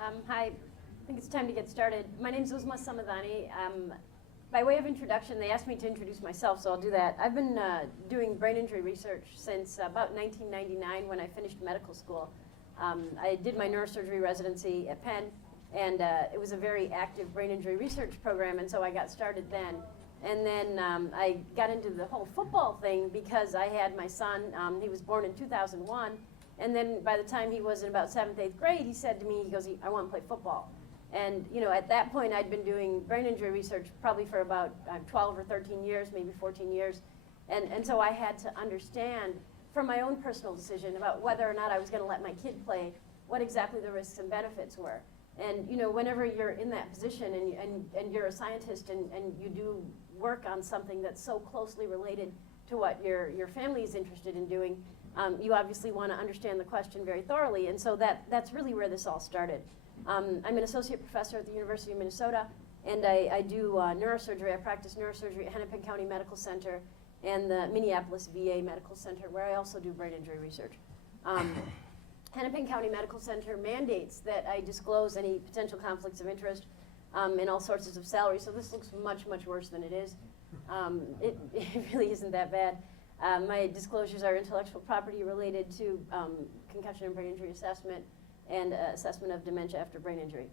Hi, I think it's time to get started. My name is Uzma Samadani. By way of introduction, they asked me to introduce myself, so I'll do that. I've been doing brain injury research since about 1999 when I finished medical school. I did my neurosurgery residency at Penn, and it was a very active brain injury research program, and so I got started then. And then I got into the whole football thing because I had my son. He was born in 2001. And then by the time he was in about 7th, 8th grade, he said to me, he goes, I want to play football. And at that point, I'd been doing brain injury research probably for about 12 or 13 years, maybe 14 years. And so I had to understand from my own personal decision about whether or not I was going to let my kid play, what exactly the risks and benefits were. And whenever you're in that position and you're a scientist and you do work on something that's so closely related to what your family is interested in doing, you obviously want to understand the question very thoroughly, and so that's really where this all started. I'm an associate professor at the University of Minnesota, and I do neurosurgery. I practice neurosurgery at Hennepin County Medical Center and the Minneapolis VA Medical Center, where I also do brain injury research. Hennepin County Medical Center mandates that I disclose any potential conflicts of interest and all sources of salary, so this looks much, much worse than it is. It really isn't that bad. My disclosures are intellectual property related to concussion and brain injury assessment and assessment of dementia after brain injury.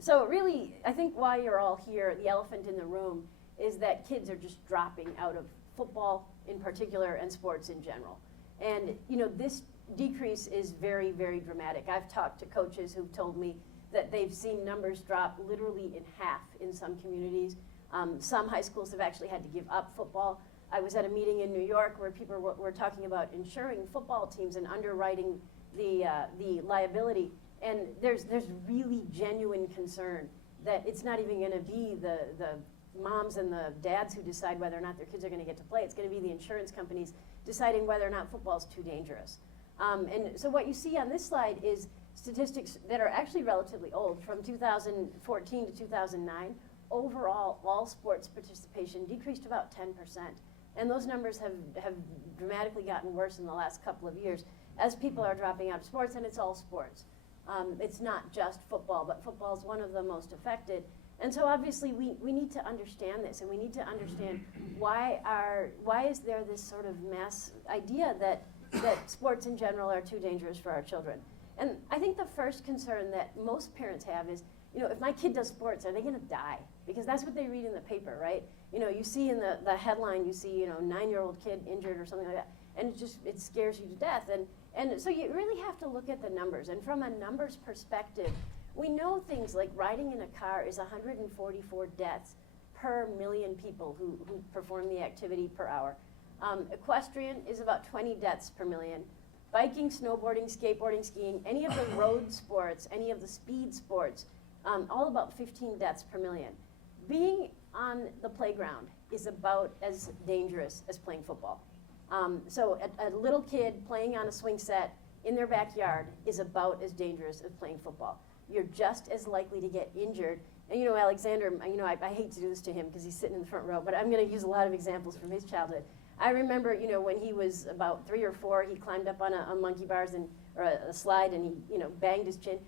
So really, I think why you're all here, the elephant in the room, is that kids are just dropping out of football in particular and sports in general. And this decrease is very, very dramatic. I've talked to coaches who've told me that they've seen numbers drop literally in half in some communities. Some high schools have actually had to give up football. I was at a meeting in New York where people were talking about insuring football teams and underwriting the liability. And there's really genuine concern that it's not even going to be the moms and the dads who decide whether or not their kids are going to get to play. It's going to be the insurance companies deciding whether or not football is too dangerous. And so what you see on this slide is statistics that are actually relatively old, from 2014 to 2009. Overall, all sports participation decreased about 10%. And those numbers have dramatically gotten worse in the last couple of years as people are dropping out of sports, and it's all sports. It's not just football, but football is one of the most affected. And so obviously we need to understand this, and we need to understand why is there this sort of mass idea that sports in general are too dangerous for our children. And I think the first concern that most parents have is, if my kid does sports, are they going to die? Because that's what they read in the paper, right? You see in the headline, you see, 9-year-old kid injured or something like that, and it scares you to death. And so you really have to look at the numbers. And from a numbers perspective, we know things like riding in a car is 144 deaths per million people who perform the activity per hour. Equestrian is about 20 deaths per million. Biking, snowboarding, skateboarding, skiing, any of the road sports, any of the speed sports, all about 15 deaths per million. Being on the playground is about as dangerous as playing football. So a little kid playing on a swing set in their backyard is about as dangerous as playing football. You're just as likely to get injured. And Alexander, I hate to do this to him because he's sitting in the front row, but I'm going to use a lot of examples from his childhood. I remember, when he was about 3 or 4, he climbed up on monkey bars or a slide, and he, banged his chin.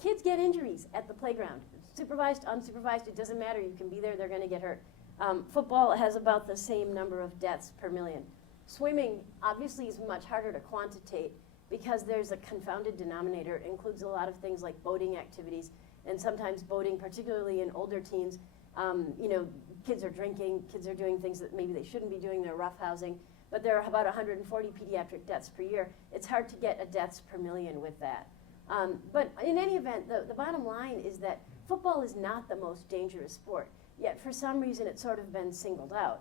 Kids get injuries at the playground. Supervised, unsupervised, it doesn't matter. You can be there, they're going to get hurt. Football has about the same number of deaths per million. Swimming, obviously, is much harder to quantitate because there's a confounded denominator. It includes a lot of things like boating activities, and sometimes boating, particularly in older teens, kids are drinking, kids are doing things that maybe they shouldn't be doing, they're roughhousing, but there are about 140 pediatric deaths per year. It's hard to get a deaths per million with that. But in any event, the bottom line is that football is not the most dangerous sport, yet for some reason it's sort of been singled out.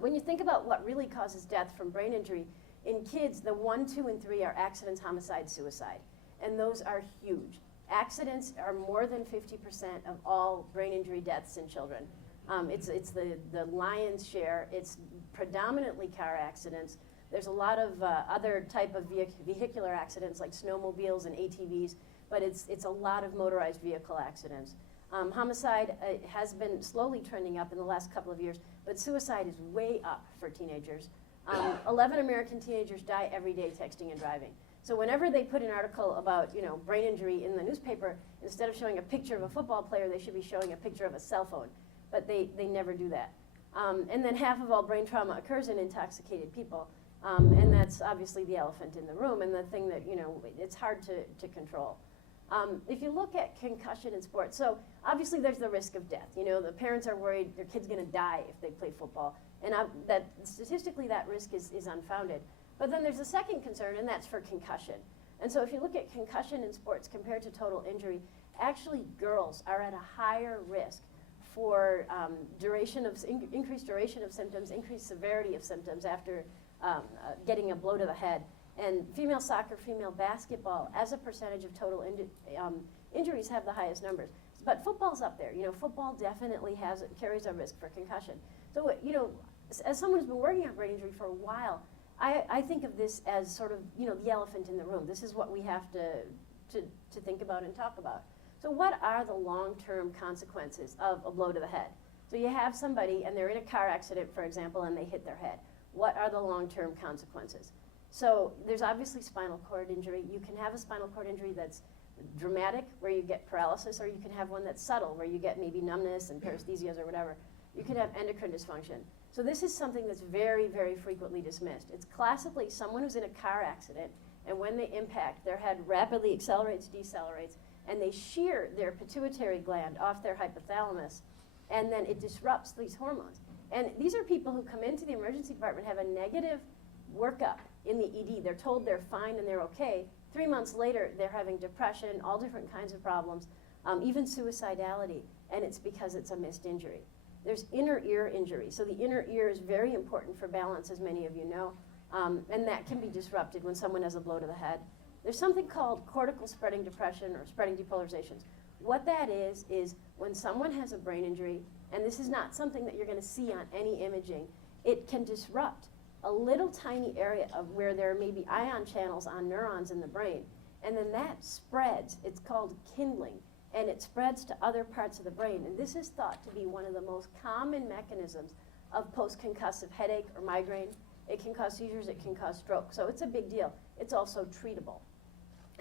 When you think about what really causes death from brain injury, in kids, the 1, 2, and 3 are accidents, homicide, suicide, and those are huge. Accidents are more than 50% of all brain injury deaths in children. It's the lion's share. It's predominantly car accidents. There's a lot of other type of vehicular accidents like snowmobiles and ATVs, but it's a lot of motorized vehicle accidents. Homicide has been slowly trending up in the last couple of years, but suicide is way up for teenagers. 11 American teenagers die every day texting and driving. So whenever they put an article about, brain injury in the newspaper, instead of showing a picture of a football player, they should be showing a picture of a cell phone. But they never do that. And then half of all brain trauma occurs in intoxicated people. And that's obviously the elephant in the room and the thing that, it's hard to control. If you look at concussion in sports, so obviously there's the risk of death. The parents are worried their kid's going to die if they play football. And that statistically that risk is unfounded. But then there's a second concern, and that's for concussion. And so if you look at concussion in sports compared to total injury, actually girls are at a higher risk for increased duration of symptoms, increased severity of symptoms after getting a blow to the head. And female soccer, female basketball, as a percentage of total injuries, have the highest numbers. But football's up there. Football definitely carries a risk for concussion. So, as someone who's been working on brain injury for a while, I think of this as sort of, the elephant in the room. This is what we have to think about and talk about. So what are the long-term consequences of a blow to the head? So you have somebody, and they're in a car accident, for example, and they hit their head. What are the long-term consequences? So there's obviously spinal cord injury. You can have a spinal cord injury that's dramatic, where you get paralysis, or you can have one that's subtle, where you get maybe numbness and paresthesias or whatever. You can have endocrine dysfunction. So this is something that's very, very frequently dismissed. It's classically someone who's in a car accident, and when they impact, their head rapidly accelerates, decelerates, and they shear their pituitary gland off their hypothalamus, and then it disrupts these hormones. And these are people who come into the emergency department, have a negative workup in the ED. They're told they're fine and they're okay. 3 months later, they're having depression, all different kinds of problems, even suicidality, and it's because it's a missed injury. There's inner ear injury. So the inner ear is very important for balance, as many of you know, and that can be disrupted when someone has a blow to the head. There's something called cortical spreading depression or spreading depolarizations. What that is when someone has a brain injury, and this is not something that you're going to see on any imaging, it can disrupt a little tiny area of where there may be ion channels on neurons in the brain, and then that spreads. It's called kindling, and it spreads to other parts of the brain. And this is thought to be one of the most common mechanisms of post-concussive headache or migraine. It can cause seizures, it can cause stroke. So it's a big deal. It's also treatable.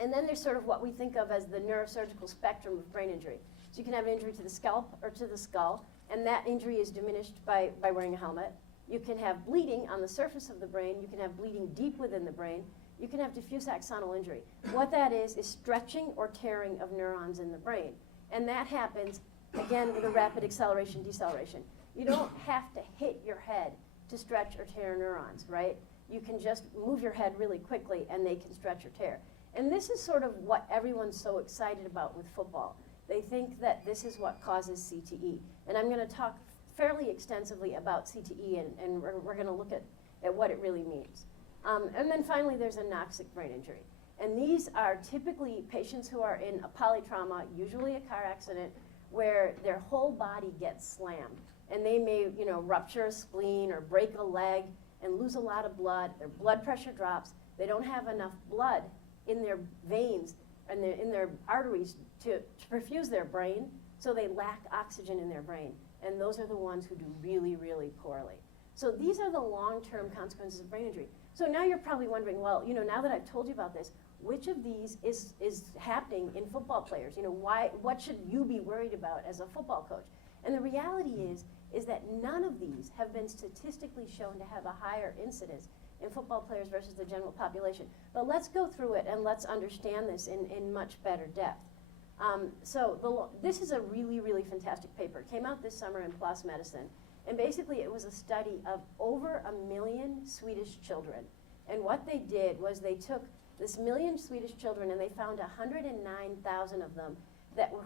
And then there's sort of what we think of as the neurosurgical spectrum of brain injury. So you can have an injury to the scalp or to the skull, and that injury is diminished by wearing a helmet. You can have bleeding on the surface of the brain. You can have bleeding deep within the brain. You can have diffuse axonal injury. What that is stretching or tearing of neurons in the brain. And that happens, again, with a rapid acceleration, deceleration. You don't have to hit your head to stretch or tear neurons, right? You can just move your head really quickly and they can stretch or tear. And this is sort of what everyone's so excited about with football. They think that this is what causes CTE. And I'm going to talk fairly extensively about CTE, and we're going to look at what it really means. And then finally, there's anoxic brain injury. And these are typically patients who are in a polytrauma, usually a car accident, where their whole body gets slammed. And they may, rupture a spleen or break a leg and lose a lot of blood. Their blood pressure drops. They don't have enough blood in their veins and in their arteries to perfuse their brain, so they lack oxygen in their brain. And those are the ones who do really, really poorly. So these are the long-term consequences of brain injury. So now you're probably wondering, well, now that I've told you about this, which of these is happening in football players? What should you be worried about as a football coach? And the reality is that none of these have been statistically shown to have a higher incidence in football players versus the general population. But let's go through it and let's understand this in much better depth. This is a really, really fantastic paper. It came out this summer in PLOS Medicine. And basically it was a study of over 1 million Swedish children. And what they did was they took this 1 million Swedish children and they found 109,000 of them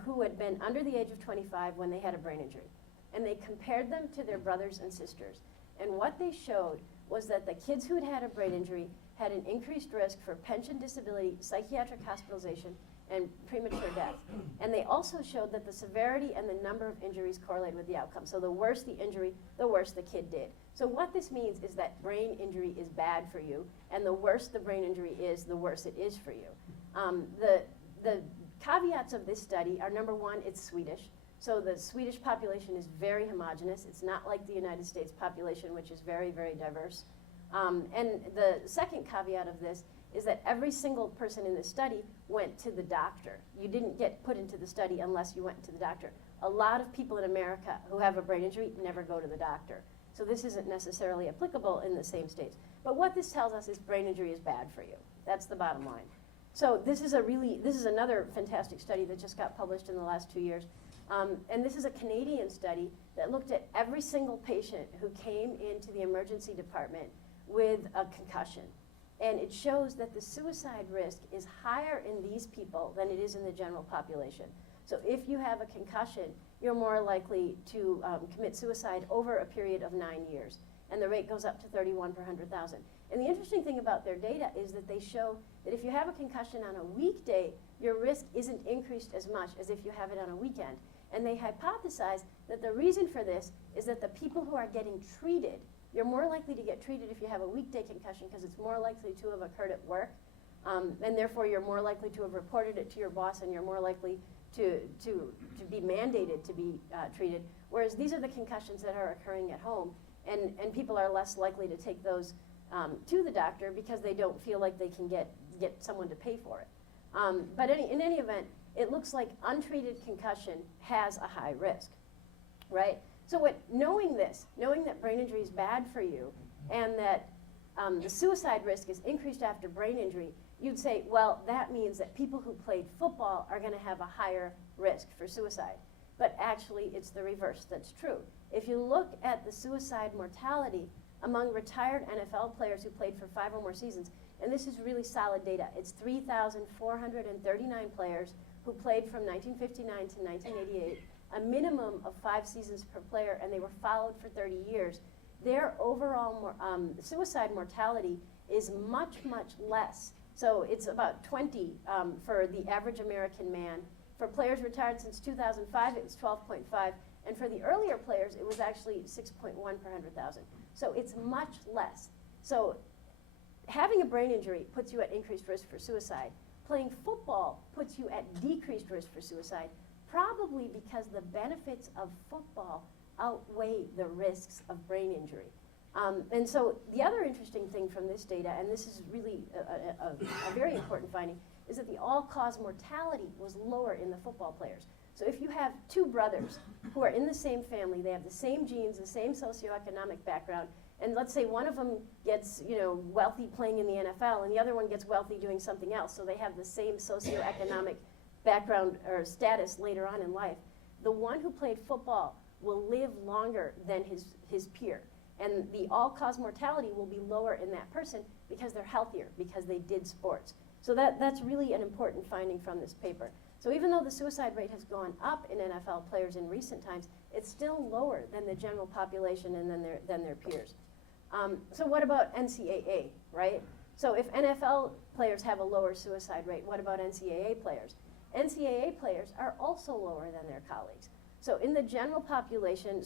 who had been under the age of 25 when they had a brain injury. And they compared them to their brothers and sisters. And what they showed was that the kids who had had a brain injury had an increased risk for pension disability, psychiatric hospitalization, and premature death. And they also showed that the severity and the number of injuries correlated with the outcome. So the worse the injury, the worse the kid did. So what this means is that brain injury is bad for you, and the worse the brain injury is, the worse it is for you. The caveats of this study are, number one, it's Swedish. So the Swedish population is very homogeneous. It's not like the United States population, which is very, very diverse. And the second caveat of this is that every single person in the study went to the doctor. You didn't get put into the study unless you went to the doctor. A lot of people in America who have a brain injury never go to the doctor. So this isn't necessarily applicable in the same states. But what this tells us is brain injury is bad for you. That's the bottom line. So this is another fantastic study that just got published in the last 2 years. And this is a Canadian study that looked at every single patient who came into the emergency department with a concussion. And it shows that the suicide risk is higher in these people than it is in the general population. So if you have a concussion, you're more likely to commit suicide over a period of 9 years. And the rate goes up to 31 per 100,000. And the interesting thing about their data is that they show that if you have a concussion on a weekday, your risk isn't increased as much as if you have it on a weekend. And they hypothesize that the reason for this is that the people who are getting treated, you're more likely to get treated if you have a weekday concussion because it's more likely to have occurred at work. And therefore, you're more likely to have reported it to your boss, and you're more likely to be mandated to be treated. Whereas these are the concussions that are occurring at home, and people are less likely to take those to the doctor because they don't feel like they can get someone to pay for it. But in any event, it looks like untreated concussion has a high risk, right? So knowing that brain injury is bad for you, and that the suicide risk is increased after brain injury, you'd say, well, that means that people who played football are going to have a higher risk for suicide. But actually, it's the reverse that's true. If you look at the suicide mortality among retired NFL players who played for 5 or more seasons, and this is really solid data, it's 3,439 players who played from 1959 to 1988, a minimum of 5 seasons per player, and they were followed for 30 years. Their overall suicide mortality is much, much less. So it's about 20 for the average American man. For players retired since 2005, it was 12.5. And for the earlier players, it was actually 6.1 per 100,000. So it's much less. So having a brain injury puts you at increased risk for suicide. Playing football puts you at decreased risk for suicide, probably because the benefits of football outweigh the risks of brain injury. And so the other interesting thing from this data, and this is really a very important finding, is that the all-cause mortality was lower in the football players. So if you have 2 brothers who are in the same family, they have the same genes, the same socioeconomic background, and let's say one of them gets wealthy playing in the NFL, and the other one gets wealthy doing something else, so they have the same socioeconomic background or status later on in life, the one who played football will live longer than his peer. And the all-cause mortality will be lower in that person because they're healthier, because they did sports. So that's really an important finding from this paper. So even though the suicide rate has gone up in NFL players in recent times, it's still lower than the general population and than their peers. So what about NCAA, right? So if NFL players have a lower suicide rate, what about NCAA players? NCAA players are also lower than their colleagues. So in the general population,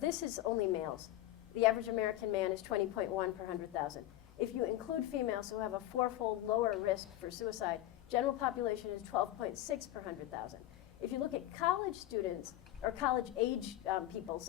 this is only males. The average American man is 20.1 per 100,000. If you include females who have a 4-fold lower risk for suicide, general population is 12.6 per 100,000. If you look at college students, or college age people,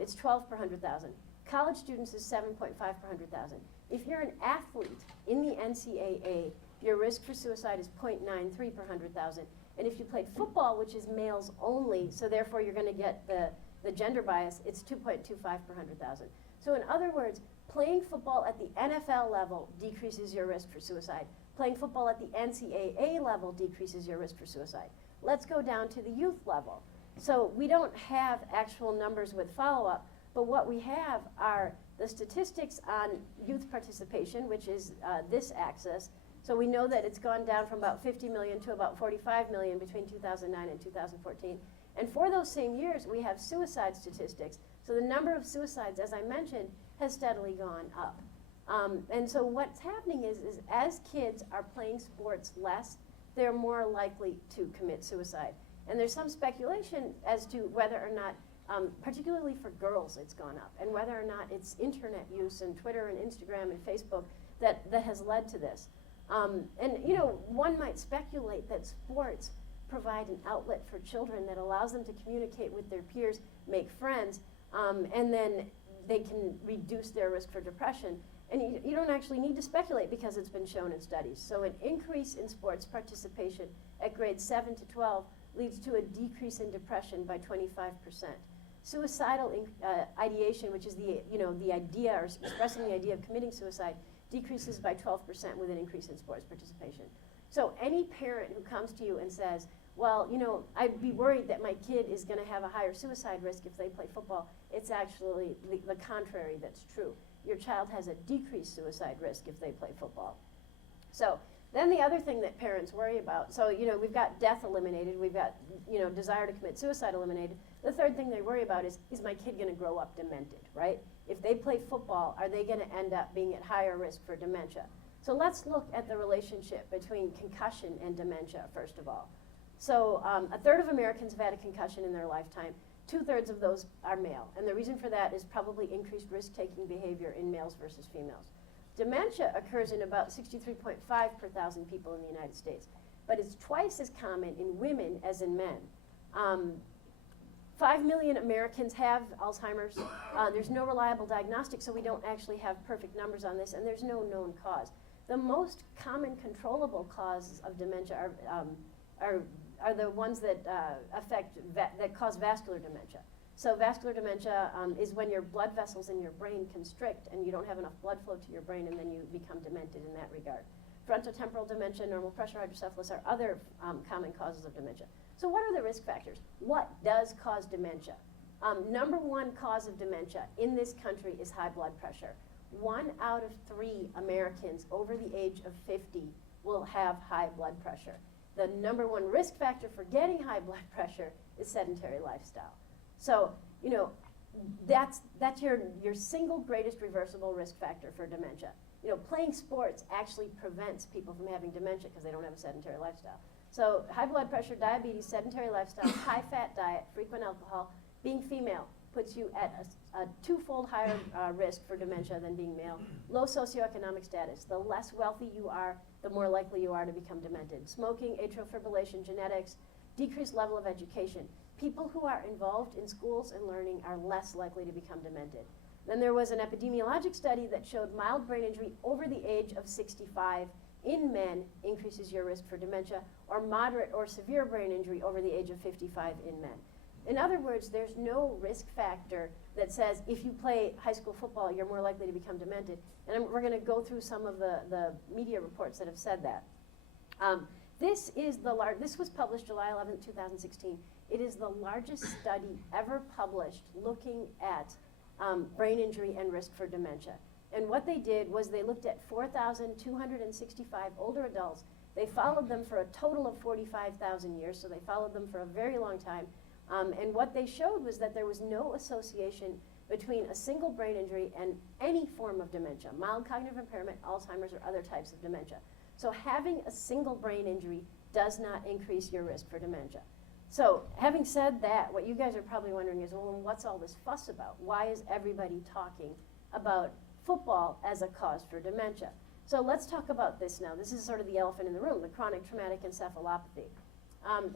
it's 12 per 100,000. College students is 7.5 per 100,000. If you're an athlete in the NCAA, your risk for suicide is 0.93 per 100,000. And if you played football, which is males only, so therefore you're going to get the gender bias, it's 2.25 per 100,000. So in other words, playing football at the NFL level decreases your risk for suicide. Playing football at the NCAA level decreases your risk for suicide. Let's go down to the youth level. So we don't have actual numbers with follow-up, but what we have are the statistics on youth participation, which is this axis. So we know that it's gone down from about 50 million to about 45 million between 2009 and 2014. And for those same years, we have suicide statistics. So the number of suicides, as I mentioned, has steadily gone up. And so what's happening is as kids are playing sports less, they're more likely to commit suicide. And there's some speculation as to whether or not, particularly for girls, it's gone up, and whether or not it's internet use and Twitter and Instagram and Facebook that has led to this. And one might speculate that sports provide an outlet for children that allows them to communicate with their peers, make friends, and then they can reduce their risk for depression. And you don't actually need to speculate because it's been shown in studies. So an increase in sports participation at grades 7 to 12 leads to a decrease in depression by 25%. Suicidal ideation, which is the idea or expressing the idea of committing suicide, decreases by 12% with an increase in sports participation. So any parent who comes to you and says, well, I'd be worried that my kid is going to have a higher suicide risk if they play football, it's actually the contrary that's true. Your child has a decreased suicide risk if they play football. So then the other thing that parents worry about, so we've got death eliminated, we've got desire to commit suicide eliminated. The third thing they worry about is my kid going to grow up demented, right? If they play football, are they going to end up being at higher risk for dementia? So let's look at the relationship between concussion and dementia, first of all. So a third of Americans have had a concussion in their lifetime. 2/3 of those are male. And the reason for that is probably increased risk-taking behavior in males versus females. Dementia occurs in about 63.5 per thousand people in the United States, but it's twice as common in women as in men. 5 million Americans have Alzheimer's. There's no reliable diagnostic, so we don't actually have perfect numbers on this, and there's no known cause. The most common controllable causes of dementia are the ones that that cause vascular dementia. So vascular dementia is when your blood vessels in your brain constrict and you don't have enough blood flow to your brain, and then you become demented in that regard. Frontotemporal dementia, normal pressure hydrocephalus are other common causes of dementia. So what are the risk factors? What does cause dementia? Number one cause of dementia in this country is high blood pressure. 1 out of 3 Americans over the age of 50 will have high blood pressure. The number one risk factor for getting high blood pressure is sedentary lifestyle. So, that's your single greatest reversible risk factor for dementia. Playing sports actually prevents people from having dementia because they don't have a sedentary lifestyle. So high blood pressure, diabetes, sedentary lifestyle, high fat diet, frequent alcohol, being female puts you at a twofold higher risk for dementia than being male. Low socioeconomic status. The less wealthy you are, the more likely you are to become demented. Smoking, atrial fibrillation, genetics, decreased level of education. People who are involved in schools and learning are less likely to become demented. Then there was an epidemiologic study that showed mild brain injury over the age of 65 in men increases your risk for dementia, or moderate or severe brain injury over the age of 55 in men. In other words, there's no risk factor that says if you play high school football, you're more likely to become demented. And we're going to go through some of the media reports that have said that. This was published July 11, 2016. It is the largest study ever published looking at brain injury and risk for dementia. And what they did was they looked at 4,265 older adults. They followed them for a total of 45,000 years, so they followed them for a very long time. And what they showed was that there was no association between a single brain injury and any form of dementia, mild cognitive impairment, Alzheimer's, or other types of dementia. So having a single brain injury does not increase your risk for dementia. So having said that, what you guys are probably wondering is, well, what's all this fuss about? Why is everybody talking about football as a cause for dementia? So let's talk about this now. This is sort of the elephant in the room, the chronic traumatic encephalopathy.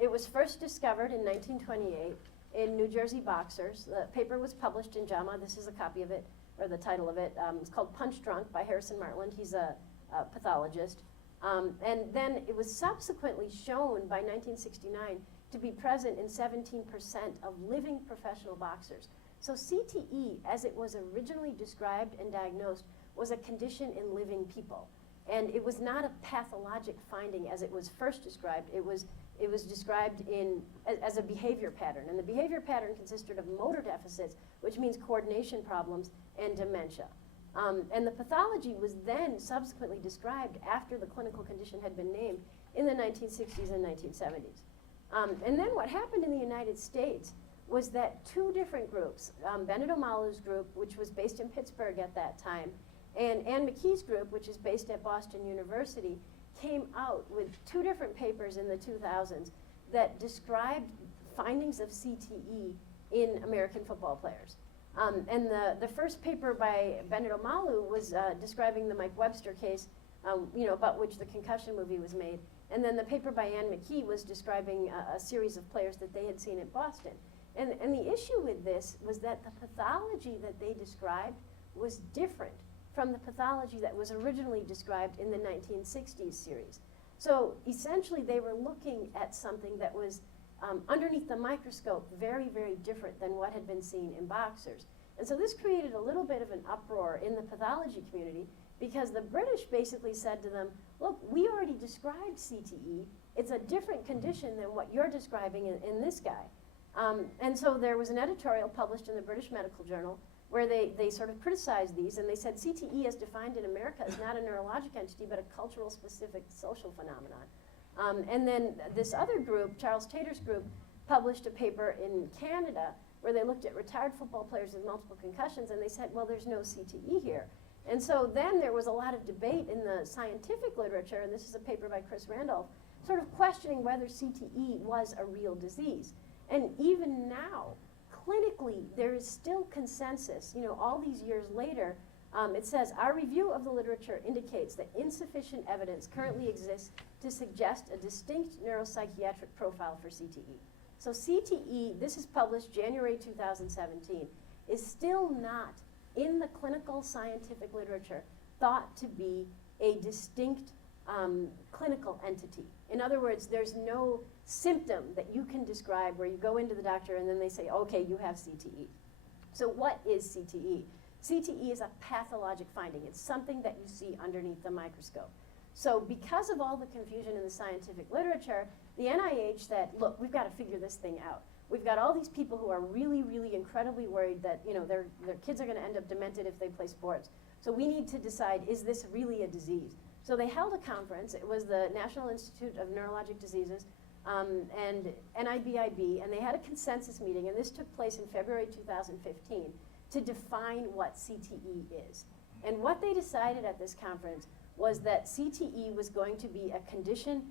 It was first discovered in 1928 in New Jersey boxers. The paper was published in JAMA. This is a copy of it, or the title of it. It's called Punch Drunk by Harrison Martland. He's a pathologist. And then it was subsequently shown by 1969 to be present in 17% of living professional boxers. So CTE, as it was originally described and diagnosed, was a condition in living people. And it was not a pathologic finding as it was first described. It was described as a behavior pattern. And the behavior pattern consisted of motor deficits, which means coordination problems, and dementia. And the pathology was then subsequently described after the clinical condition had been named in the 1960s and 1970s. And then what happened in the United States was that two different groups, Bennett Omalu's group, which was based in Pittsburgh at that time, and Ann McKee's group, which is based at Boston University, came out with two different papers in the 2000s that described findings of CTE in American football players. And the first paper by Bennett Omalu was describing the Mike Webster case, about which the concussion movie was made. And then the paper by Ann McKee was describing a series of players that they had seen at Boston. And the issue with this was that the pathology that they described was different from the pathology that was originally described in the 1960s series. So essentially they were looking at something that was underneath the microscope very, very different than what had been seen in boxers. And so this created a little bit of an uproar in the pathology community because the British basically said to them, look, we already described CTE. It's a different condition than what you're describing in this guy. And so there was an editorial published in the British Medical Journal where they sort of criticized these, and they said CTE as defined in America is not a neurologic entity but a cultural specific social phenomenon. And then this other group, Charles Tater's group, published a paper in Canada where they looked at retired football players with multiple concussions, and they said, well, there's no CTE here. And so then there was a lot of debate in the scientific literature, and this is a paper by Chris Randolph, sort of questioning whether CTE was a real disease. And even now, clinically, there is still consensus, all these years later. It says, our review of the literature indicates that insufficient evidence currently exists to suggest a distinct neuropsychiatric profile for CTE. So CTE, this is published January 2017, is still not in the clinical scientific literature thought to be a distinct clinical entity. In other words, there's no symptom that you can describe where you go into the doctor and then they say, okay, you have CTE. So what is CTE? CTE is a pathologic finding. It's something that you see underneath the microscope. So because of all the confusion in the scientific literature, the NIH said, look, we've got to figure this thing out. We've got all these people who are really, really incredibly worried that their kids are going to end up demented if they play sports. So we need to decide, is this really a disease? So they held a conference. It was the National Institute of Neurologic Diseases and NIBIB, and they had a consensus meeting, and this took place in February 2015, to define what CTE is. And what they decided at this conference was that CTE was going to be a condition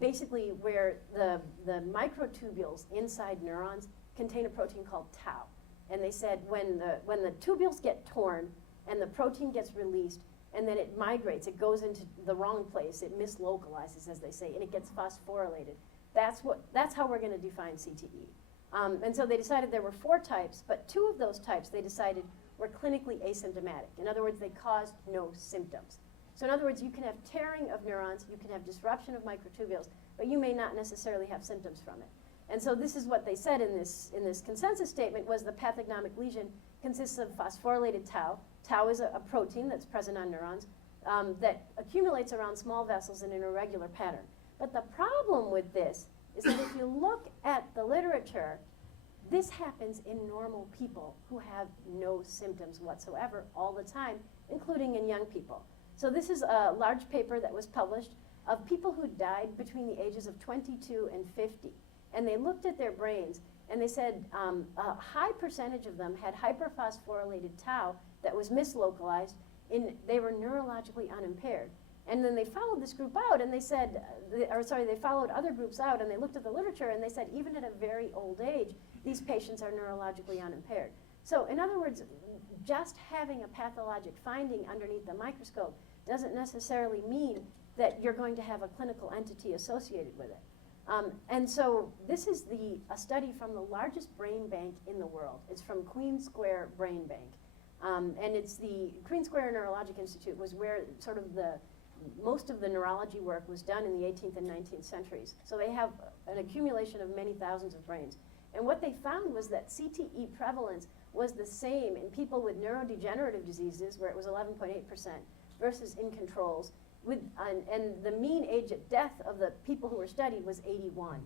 basically where the microtubules inside neurons contain a protein called tau. And they said when the tubules get torn and the protein gets released and then it migrates, it goes into the wrong place, it mislocalizes, as they say, and it gets phosphorylated. That's how we're going to define CTE. And so they decided there were 4 types, but 2 of those types they decided were clinically asymptomatic. In other words, they caused no symptoms. So in other words, you can have tearing of neurons, you can have disruption of microtubules, but you may not necessarily have symptoms from it. And so this is what they said in this consensus statement was the pathognomic lesion consists of phosphorylated tau. Tau is a protein that's present on neurons that accumulates around small vessels in an irregular pattern. But the problem with this is that if you look at the literature, this happens in normal people who have no symptoms whatsoever all the time, including in young people. So this is a large paper that was published of people who died between the ages of 22 and 50. And they looked at their brains, and they said a high percentage of them had hyperphosphorylated tau that was mislocalized. They were neurologically unimpaired. And then they followed this group out, and they said, they followed other groups out, and they looked at the literature, and they said even at a very old age, these patients are neurologically unimpaired. So in other words, just having a pathologic finding underneath the microscope doesn't necessarily mean that you're going to have a clinical entity associated with it. And so this is a study from the largest brain bank in the world. It's from Queen Square Brain Bank. And it's the Queen Square Neurologic Institute was where sort of most of the neurology work was done in the 18th and 19th centuries. So they have an accumulation of many thousands of brains. And what they found was that CTE prevalence was the same in people with neurodegenerative diseases, where it was 11.8%, versus in controls. And the mean age at death of the people who were studied was 81.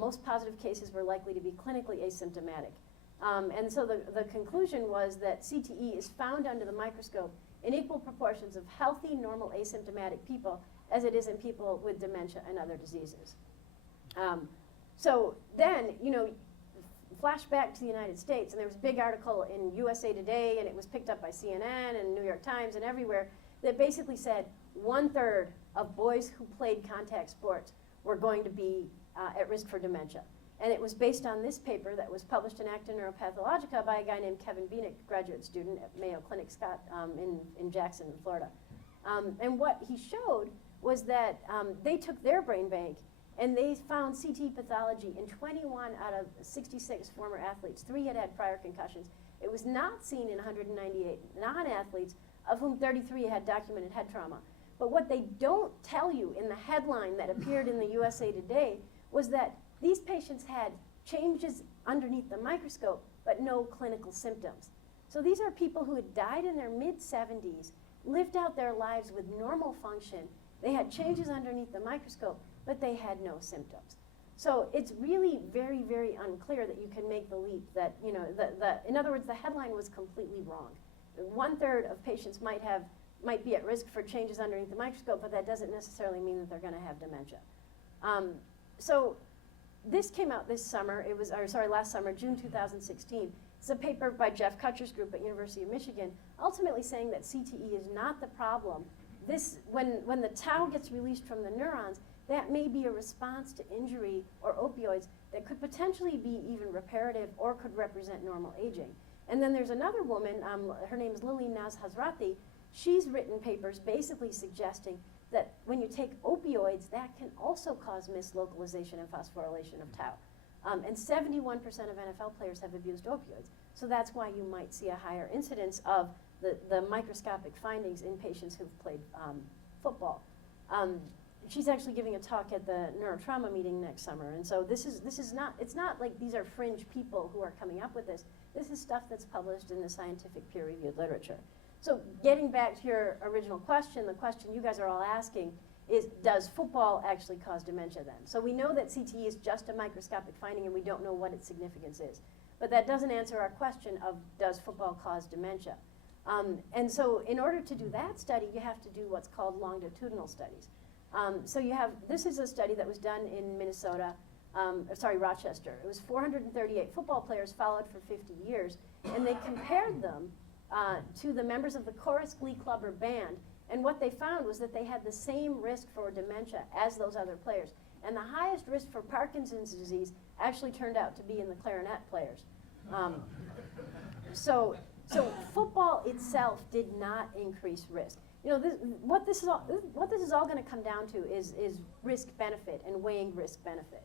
Most positive cases were likely to be clinically asymptomatic. And so the conclusion was that CTE is found under the microscope in equal proportions of healthy, normal, asymptomatic people as it is in people with dementia and other diseases. So then, flash back to the United States, and there was a big article in USA Today, and it was picked up by CNN and New York Times and everywhere, that basically said 1/3 of boys who played contact sports were going to be at risk for dementia. And it was based on this paper that was published in Acta Neuropathologica by a guy named Kevin Bienick, graduate student at Mayo Clinic Scott in Jackson, Florida. And what he showed was that they took their brain bank and they found CT pathology in 21 out of 66 former athletes. 3 had had prior concussions. It was not seen in 198 non-athletes of whom 33 had documented head trauma. But what they don't tell you in the headline that appeared in the USA Today was that these patients had changes underneath the microscope, but no clinical symptoms. So these are people who had died in their mid-70s, lived out their lives with normal function. They had changes underneath the microscope, but they had no symptoms. So it's really very, very unclear that you can make the leap that, you know, in other words, the headline was completely wrong. 1/3 of patients might be at risk for changes underneath the microscope, but that doesn't necessarily mean that they're going to have dementia. So this came out this summer. It was, last summer, June 2016. It's a paper by Jeff Kutcher's group at University of Michigan, ultimately saying that CTE is not the problem. When the tau gets released from the neurons, that may be a response to injury or opioids that could potentially be even reparative or could represent normal aging. And then there's another woman, her name is Lily Naz-Hazrati. She's written papers basically suggesting that when you take opioids, that can also cause mislocalization and phosphorylation of tau. And 71% of NFL players have abused opioids. So that's why you might see a higher incidence of the microscopic findings in patients who've played football. She's actually giving a talk at the neurotrauma meeting next summer. And so this is not, it's not like these are fringe people who are coming up with this. This is stuff that's published in the scientific peer-reviewed literature. So getting back to your original question, the question you guys are all asking is, does football actually cause dementia then? So we know that CTE is just a microscopic finding and we don't know what its significance is. But that doesn't answer our question of, does football cause dementia? And so in order to do that study, you have to do what's called longitudinal studies. So you have, this is a study that was done in Minnesota, Rochester. It was 438 football players followed for 50 years, and they compared them to the members of the chorus, glee club, or band. And what they found was that they had the same risk for dementia as those other players. And the highest risk for Parkinson's disease actually turned out to be in the clarinet players. So football itself did not increase risk. You know, what this is all going to come down to is risk-benefit and weighing risk-benefit.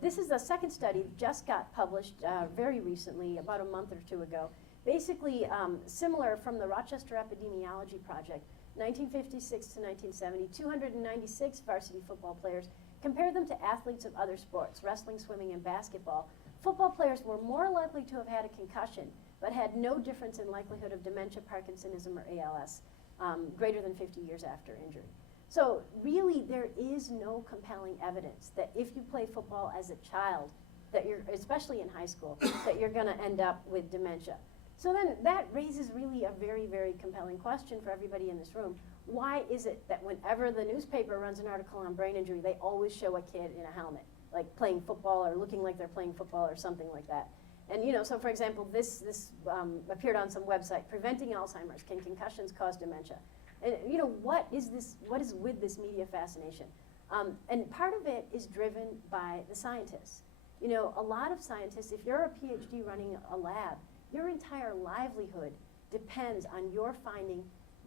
This is the second study that just got published very recently, about a month or two ago. Basically similar from the Rochester Epidemiology Project, 1956 to 1970, 296 varsity football players, compared them to athletes of other sports, wrestling, swimming, and basketball. Football players were more likely to have had a concussion, but had no difference in likelihood of dementia, Parkinsonism, or ALS, greater than 50 years after injury. So really, there is no compelling evidence that if you play football as a child, that you're, especially in high school, that you're going to end up with dementia. So then that raises really a very, very compelling question for everybody in this room. Why is it that whenever the newspaper runs an article on brain injury, they always show a kid in a helmet, like playing football or looking like they're playing football or something like that? And you know, so for example, this appeared on some website, preventing Alzheimer's, can concussions cause dementia? And you know, what is with this media fascination? And part of it is driven by the scientists. You know, a lot of scientists, if you're a PhD running a lab, your entire livelihood depends on your finding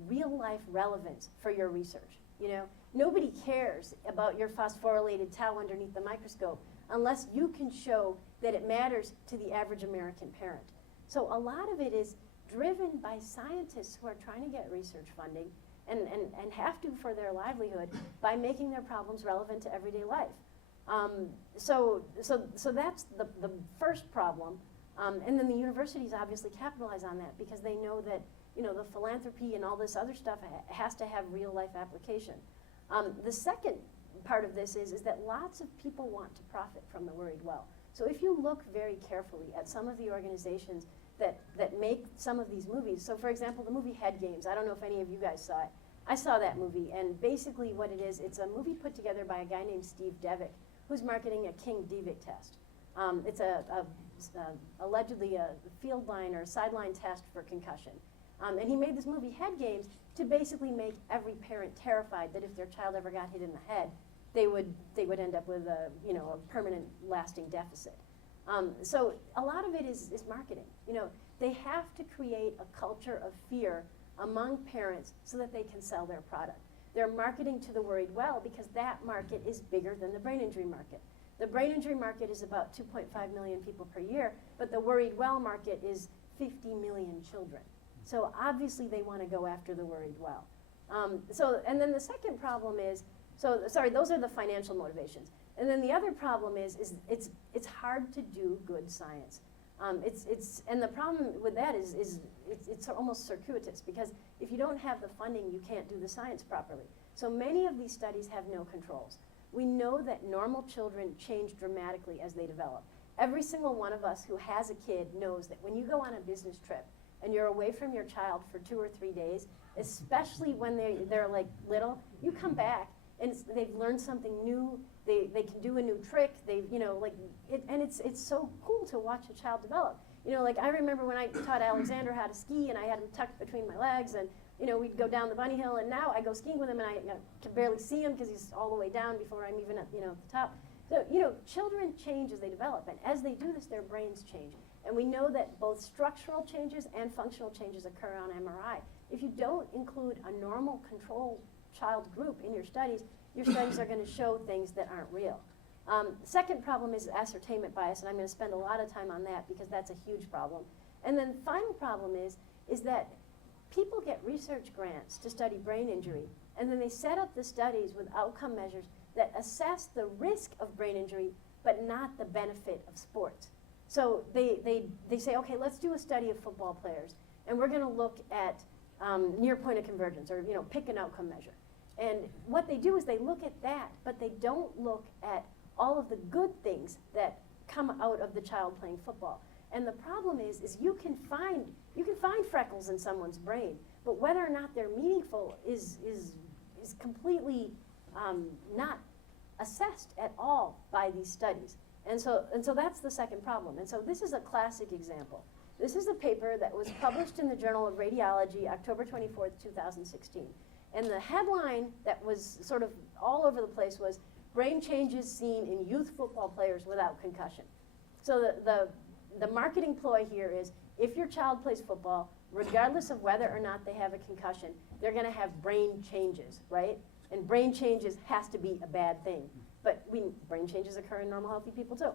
real life relevance for your research. You know, nobody cares about your phosphorylated tau underneath the microscope unless you can show that it matters to the average American parent. So a lot of it is driven by scientists who are trying to get research funding and have to for their livelihood by making their problems relevant to everyday life. So that's the first problem. And then the universities obviously capitalize on that because they know that, you know, the philanthropy and all this other stuff has to have real life application. The second part of this is that lots of people want to profit from the worried well. So if you look very carefully at some of the organizations that make some of these movies, so for example, the movie Head Games, I don't know if any of you guys saw it. I saw that movie, and basically what it is, it's a movie put together by a guy named Steve Devick, who's marketing a King-Devick test. It's allegedly a field line or sideline test for concussion. And he made this movie Head Games to basically make every parent terrified that if their child ever got hit in the head, they would end up with a permanent lasting deficit. So a lot of it is marketing. You know, they have to create a culture of fear among parents so that they can sell their product. They're marketing to the worried well because that market is bigger than the brain injury market. The brain injury market is about 2.5 million people per year, but the worried well market is 50 million children. So obviously they want to go after the worried well. And then the second problem is, those are the financial motivations. And then the other problem is it's hard to do good science. And the problem with that is it's almost circuitous, because if you don't have the funding, you can't do the science properly. So many of these studies have no controls. We know that normal children change dramatically as they develop. Every single one of us who has a kid knows that when you go on a business trip and you're away from your child for 2 or 3 days, especially when they're like little, you come back and they've learned something new. They can do a new trick. And it's so cool to watch a child develop. I remember when I taught Alexander how to ski, and I had him tucked between my legs, and we'd go down the bunny hill, and now I go skiing with him, and I can barely see him because he's all the way down before I'm even at the top. So children change as they develop, and as they do this, their brains change. And we know that both structural changes and functional changes occur on MRI. If you don't include a normal control child group in your studies are going to show things that aren't real. The second problem is ascertainment bias, and I'm going to spend a lot of time on that because that's a huge problem. And then the final problem is that people get research grants to study brain injury, and then they set up the studies with outcome measures that assess the risk of brain injury, but not the benefit of sports. So they say, okay, let's do a study of football players, and we're going to look at near point of convergence, or pick an outcome measure. And what they do is they look at that, but they don't look at all of the good things that come out of the child playing football. And the problem is you can find freckles in someone's brain, but whether or not they're meaningful is completely not assessed at all by these studies. And so that's the second problem. And so this is a classic example. This is a paper that was published in the Journal of Radiology, October 24th, 2016. And the headline that was sort of all over the place was, brain changes seen in youth football players without concussion. So the marketing ploy here is, if your child plays football, regardless of whether or not they have a concussion, they're going to have brain changes, right? And brain changes has to be a bad thing. But brain changes occur in normal, healthy people too.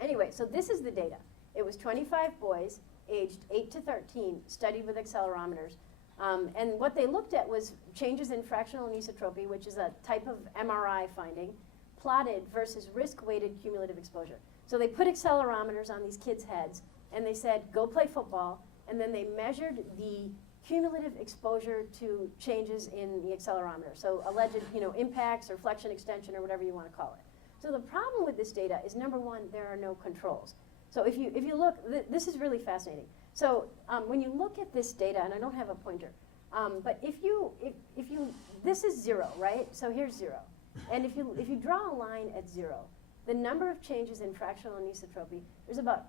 Anyway, so this is the data. It was 25 boys aged 8 to 13 studied with accelerometers. And what they looked at was changes in fractional anisotropy, which is a type of MRI finding, plotted versus risk-weighted cumulative exposure. So they put accelerometers on these kids' heads, and they said, go play football, and then they measured the cumulative exposure to changes in the accelerometer. So alleged impacts or flexion extension or whatever you want to call it. So the problem with this data is, number one, there are no controls. So if you look, this is really fascinating. So when you look at this data, and I don't have a pointer, but if you this is 0, right? So here's 0. And if you draw a line at 0, the number of changes in fractional anisotropy, there's about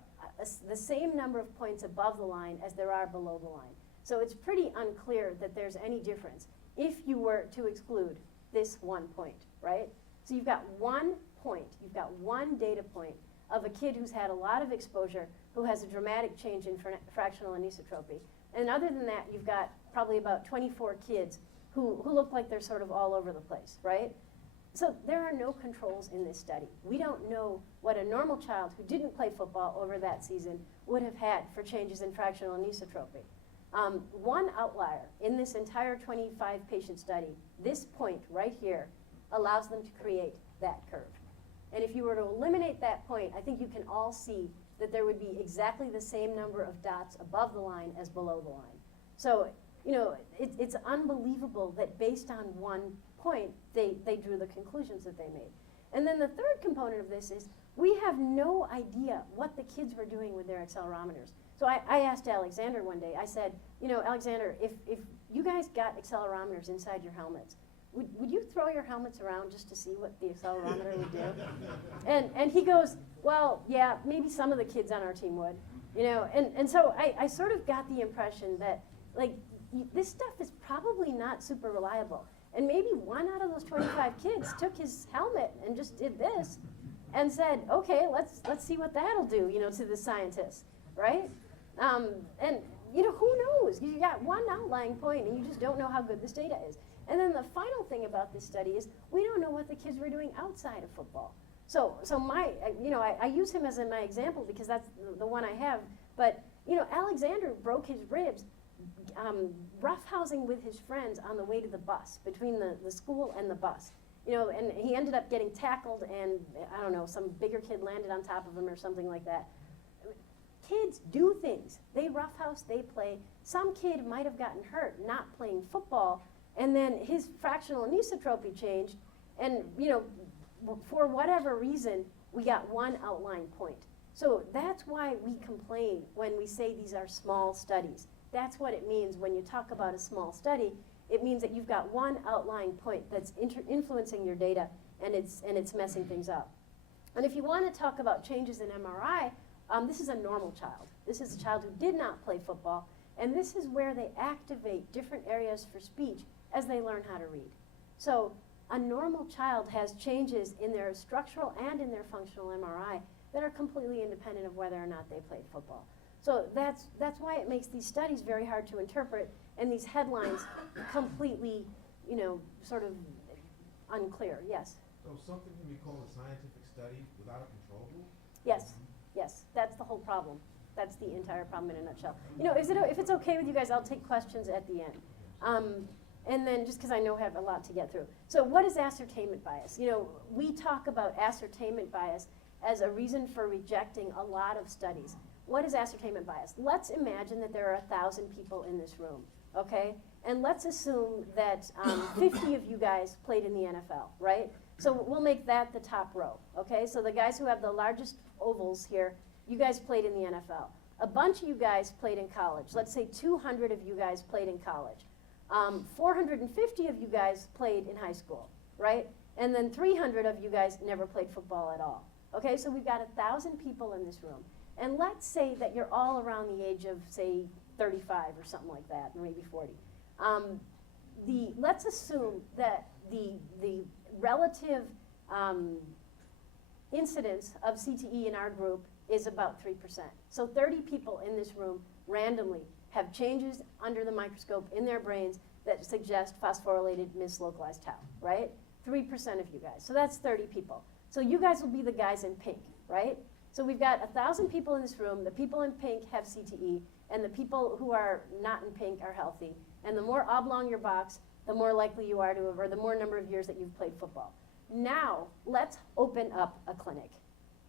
the same number of points above the line as there are below the line. So it's pretty unclear that there's any difference if you were to exclude this 1 point, right? So you've got 1 point, you've got 1 data point of a kid who's had a lot of exposure, who has a dramatic change in fractional anisotropy. And other than that, you've got probably about 24 kids who look like they're sort of all over the place, right? So there are no controls in this study. We don't know what a normal child who didn't play football over that season would have had for changes in fractional anisotropy. One outlier in this entire 25 patient study, this point right here, allows them to create that curve. And if you were to eliminate that point, I think you can all see that there would be exactly the same number of dots above the line as below the line. So, it's unbelievable that based on 1 point, they drew the conclusions that they made. And then the third component of this is, we have no idea what the kids were doing with their accelerometers. So I asked Alexander one day, I said, Alexander, if you guys got accelerometers inside your helmets, would you throw your helmets around just to see what the accelerometer would do? And he goes, well, yeah, maybe some of the kids on our team would. And so I sort of got the impression that, this stuff is probably not super reliable. And maybe 1 out of those 25 kids took his helmet and just did this and said, okay, let's see what that'll do, to the scientists, right? And who knows? You got 1 outlying point, and you just don't know how good this data is. And then the final thing about this study is, we don't know what the kids were doing outside of football. So I use him as my example because that's the one I have. But Alexander broke his ribs roughhousing with his friends on the way to the bus, between the school and the bus. You know, and he ended up getting tackled, and I don't know, some bigger kid landed on top of him or something like that. Kids do things. They roughhouse, they play. Some kid might have gotten hurt not playing football, and then his fractional anisotropy changed, and you know, for whatever reason, we got one outlying point. So that's why we complain when we say these are small studies. That's what it means when you talk about a small study. It means that you've got one outlying point that's influencing your data, and it's messing things up. And if you want to talk about changes in MRI, this is a normal child. This is a child who did not play football, and this is where they activate different areas for speech as they learn how to read. So a normal child has changes in their structural and in their functional MRI that are completely independent of whether or not they played football. So that's why it makes these studies very hard to interpret, and these headlines completely, you know, sort of unclear. Yes? So something can be called a scientific study without a control group? Yes, yes, that's the whole problem. That's the entire problem in a nutshell. You know, if it's okay with you guys, I'll take questions at the end. And then, just because I know I have a lot to get through. So what is ascertainment bias? You know, we talk about ascertainment bias as a reason for rejecting a lot of studies. What is ascertainment bias? Let's imagine that there are 1,000 people in this room, okay? And let's assume that 50 of you guys played in the NFL, right? So we'll make that the top row, okay? So the guys who have the largest ovals here, you guys played in the NFL. A bunch of you guys played in college. Let's say 200 of you guys played in college. 450 of you guys played in high school, right? And then 300 of you guys never played football at all. Okay, so we've got 1,000 people in this room. And let's say that you're all around the age of, say, 35 or something like that, or maybe 40. Let's assume that the relative incidence of CTE in our group is about 3%. So 30 people in this room randomly have changes under the microscope in their brains that suggest phosphorylated mislocalized tau, right? 3% of you guys. So that's 30 people. So you guys will be the guys in pink, right? So we've got 1,000 people in this room. The people in pink have CTE, and the people who are not in pink are healthy. And the more oblong your box, the more likely you are to have, or the more number of years that you've played football. Now, let's open up a clinic.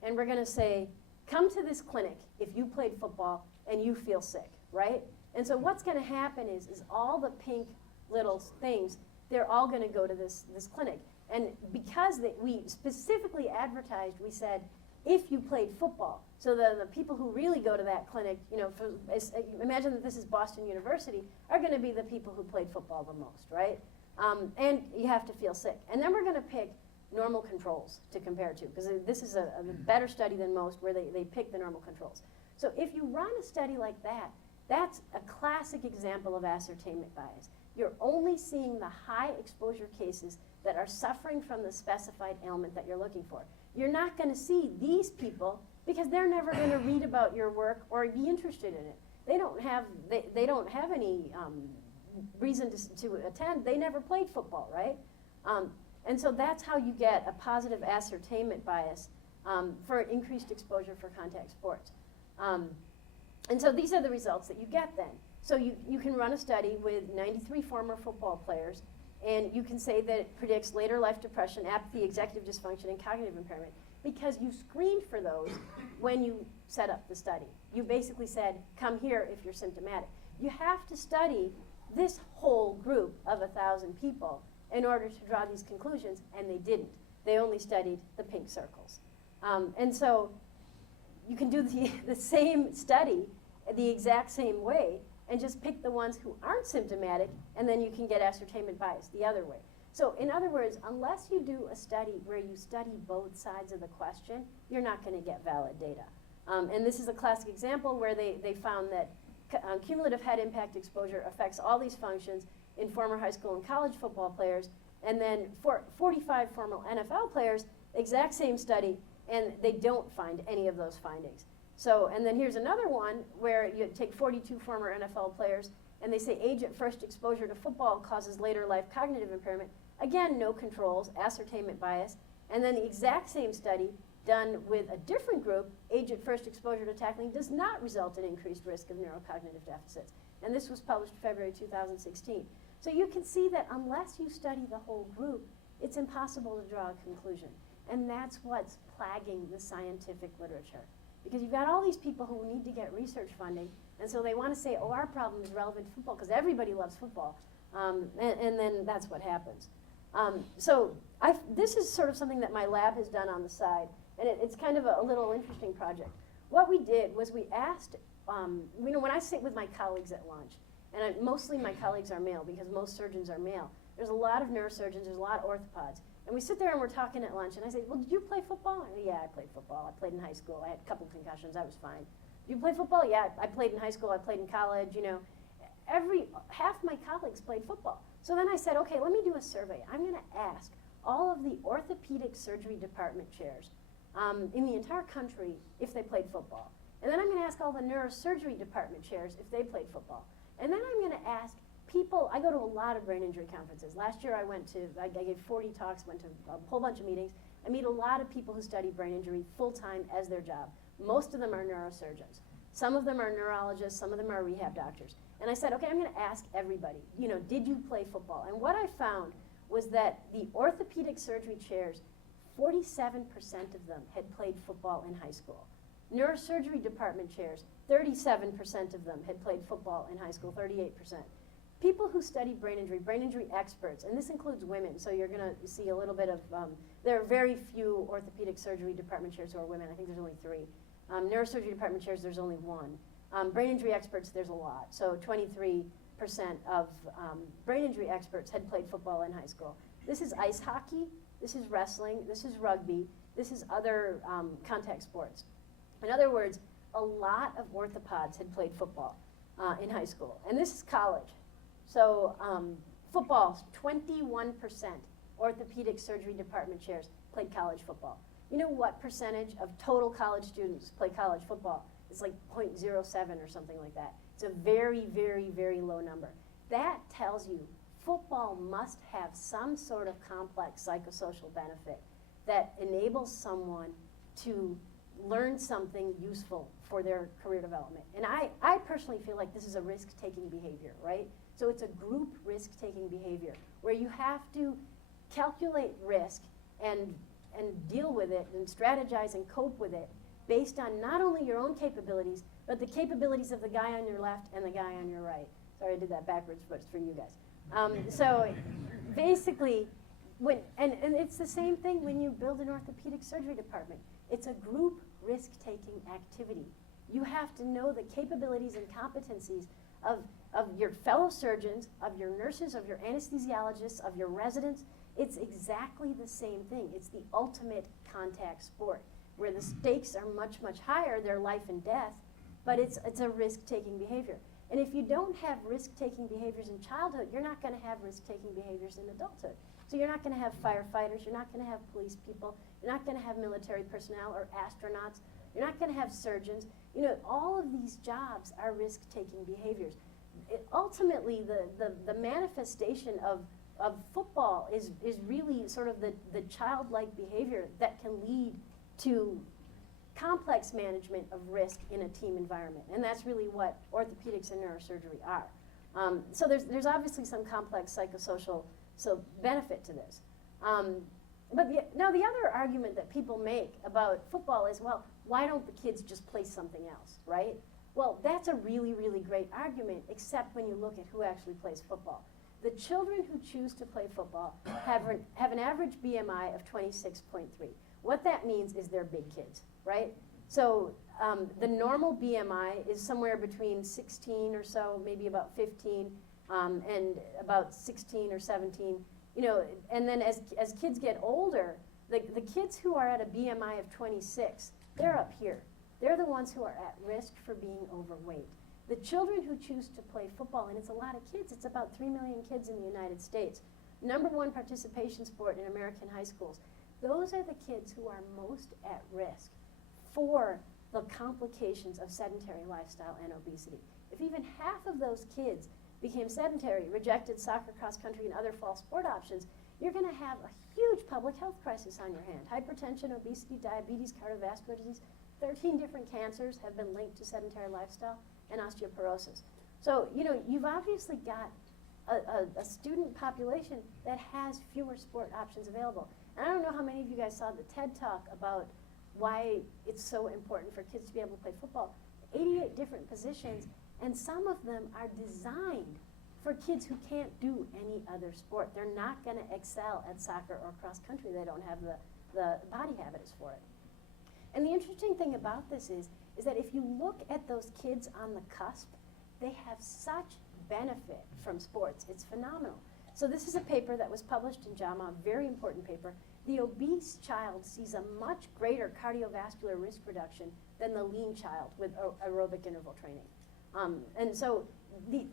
And we're gonna say, come to this clinic if you played football and you feel sick, right? And so what's gonna happen is all the pink little things, they're all gonna go to this clinic. And because we specifically advertised, we said, if you played football. So the people who really go to that clinic, you know, imagine that this is Boston University, are gonna be the people who played football the most, right? And you have to feel sick. And then we're gonna pick normal controls to compare to, because this is a better study than most where they pick the normal controls. So if you run a study like that, that's a classic example of ascertainment bias. You're only seeing the high exposure cases that are suffering from the specified ailment that you're looking for. You're not going to see these people because they're never going to read about your work or be interested in it. They don't have any reason to attend. They never played football, right? And so that's how you get a positive ascertainment bias for increased exposure for contact sports. And so these are the results that you get then. So you can run a study with 93 former football players, and you can say that it predicts later life depression, apathy, executive dysfunction, and cognitive impairment because you screened for those when you set up the study. You basically said, come here if you're symptomatic. You have to study this whole group of 1,000 people in order to draw these conclusions, and they didn't. They only studied the pink circles. And so you can do the same study the exact same way and just pick the ones who aren't symptomatic, and then you can get ascertainment bias the other way. So in other words, unless you do a study where you study both sides of the question, you're not going to get valid data. And this is a classic example where they found that cumulative head impact exposure affects all these functions in former high school and college football players, and then for 45 former NFL players, exact same study, and they don't find any of those findings. So, and then here's another one where you take 42 former NFL players, and they say age at first exposure to football causes later life cognitive impairment. Again, no controls, ascertainment bias. And then the exact same study done with a different group, age at first exposure to tackling does not result in increased risk of neurocognitive deficits. And this was published February 2016. So you can see that unless you study the whole group, it's impossible to draw a conclusion. And that's what's plaguing the scientific literature. Because you've got all these people who need to get research funding, and so they want to say, oh, our problem is relevant to football, because everybody loves football. And then that's what happens. This is sort of something that my lab has done on the side, and it's kind of a little interesting project. What we did was we asked, when I sit with my colleagues at lunch, and mostly my colleagues are male, because most surgeons are male, there's a lot of neurosurgeons, there's a lot of orthopods. And we sit there and we're talking at lunch, and I say, well, did you play football? Yeah, I played football. I played in high school. I had a couple concussions. I was fine. Did you play football? Yeah, I played in high school. I played in college. You know, half my colleagues played football. So then I said, okay, let me do a survey. I'm going to ask all of the orthopedic surgery department chairs in the entire country if they played football. And then I'm going to ask all the neurosurgery department chairs if they played football. And then I'm going to ask people, I go to a lot of brain injury conferences. Last year I gave 40 talks, went to a whole bunch of meetings. I meet a lot of people who study brain injury full-time as their job. Most of them are neurosurgeons. Some of them are neurologists, some of them are rehab doctors. And I said, okay, I'm going to ask everybody, did you play football? And what I found was that the orthopedic surgery chairs, 47% of them had played football in high school. Neurosurgery department chairs, 37% of them had played football in high school, 38%. People who study brain injury experts, and this includes women, so you're going to see a little bit of, there are very few orthopedic surgery department chairs who are women. I think there's only 3. Neurosurgery department chairs, there's only 1. Brain injury experts, there's a lot. So 23% of brain injury experts had played football in high school. This is ice hockey, this is wrestling, this is rugby, this is other contact sports. In other words, a lot of orthopods had played football in high school. And this is college. So football, 21% orthopedic surgery department chairs played college football. You know what percentage of total college students play college football? It's like 0.07 or something like that. It's a very, very, very low number. That tells you football must have some sort of complex psychosocial benefit that enables someone to learn something useful for their career development. And I personally feel like this is a risk-taking behavior, right? So it's a group risk-taking behavior where you have to calculate risk and deal with it and strategize and cope with it based on not only your own capabilities, but the capabilities of the guy on your left and the guy on your right. Sorry, I did that backwards, but it's for you guys. So basically, and it's the same thing when you build an orthopedic surgery department. It's a group risk-taking activity. You have to know the capabilities and competencies of your fellow surgeons, of your nurses, of your anesthesiologists, of your residents. It's exactly the same thing. It's the ultimate contact sport, where the stakes are much, much higher. They're life and death, but it's a risk-taking behavior. And if you don't have risk-taking behaviors in childhood, you're not going to have risk-taking behaviors in adulthood. So you're not going to have firefighters, you're not going to have police people, you're not going to have military personnel or astronauts, you're not going to have surgeons. All of these jobs are risk-taking behaviors. Ultimately, the manifestation of football is really sort of the childlike behavior that can lead to complex management of risk in a team environment. And that's really what orthopedics and neurosurgery are. So there's obviously some complex psychosocial benefit to this. Now the other argument that people make about football is, well, why don't the kids just play something else, right? Well, that's a really, really great argument, except when you look at who actually plays football. The children who choose to play football have an average BMI of 26.3. What that means is they're big kids, right? So the normal BMI is somewhere between 16 or so, maybe about 15, and about 16 or 17. And then as kids get older, the kids who are at a BMI of 26, they're up here. They're the ones who are at risk for being overweight. The children who choose to play football, and it's a lot of kids, it's about 3 million kids in the United States, #1 participation sport in American high schools. Those are the kids who are most at risk for the complications of sedentary lifestyle and obesity. If even half of those kids became sedentary, rejected soccer, cross country, and other fall sport options, you're going to have a huge public health crisis on your hand. Hypertension, obesity, diabetes, cardiovascular disease, 13 different cancers have been linked to sedentary lifestyle and osteoporosis. So, you've obviously got a student population that has fewer sport options available. And I don't know how many of you guys saw the TED Talk about why it's so important for kids to be able to play football. 88 different positions, and some of them are designed for kids who can't do any other sport. They're not going to excel at soccer or cross country. They don't have the body habitus for it. And the interesting thing about this is that if you look at those kids on the cusp, they have such benefit from sports. It's phenomenal. So this is a paper that was published in JAMA, a very important paper. The obese child sees a much greater cardiovascular risk reduction than the lean child with aerobic interval training. And so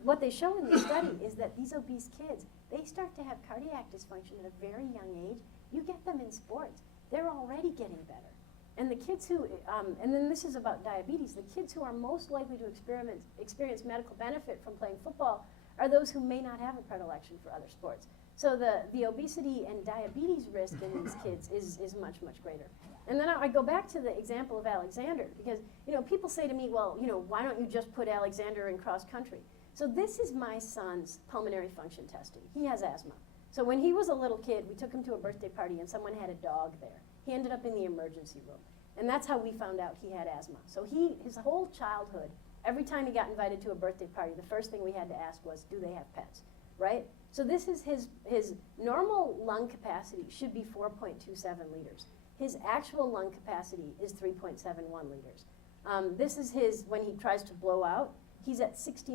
what they show in the study is that these obese kids, they start to have cardiac dysfunction at a very young age. You get them in sports, they're already getting better. And the kids who, and then this is about diabetes, the kids who are most likely to experience medical benefit from playing football are those who may not have a predilection for other sports. So the obesity and diabetes risk in these kids is much, much greater. And then I go back to the example of Alexander, because people say to me, well, why don't you just put Alexander in cross country? So this is my son's pulmonary function testing. He has asthma. So when he was a little kid, we took him to a birthday party and someone had a dog there. He ended up in the emergency room. And that's how we found out he had asthma. So his whole childhood, every time he got invited to a birthday party, the first thing we had to ask was, do they have pets, right? So this is his normal lung capacity should be 4.27 liters. His actual lung capacity is 3.71 liters. This is when he tries to blow out, he's at 69%.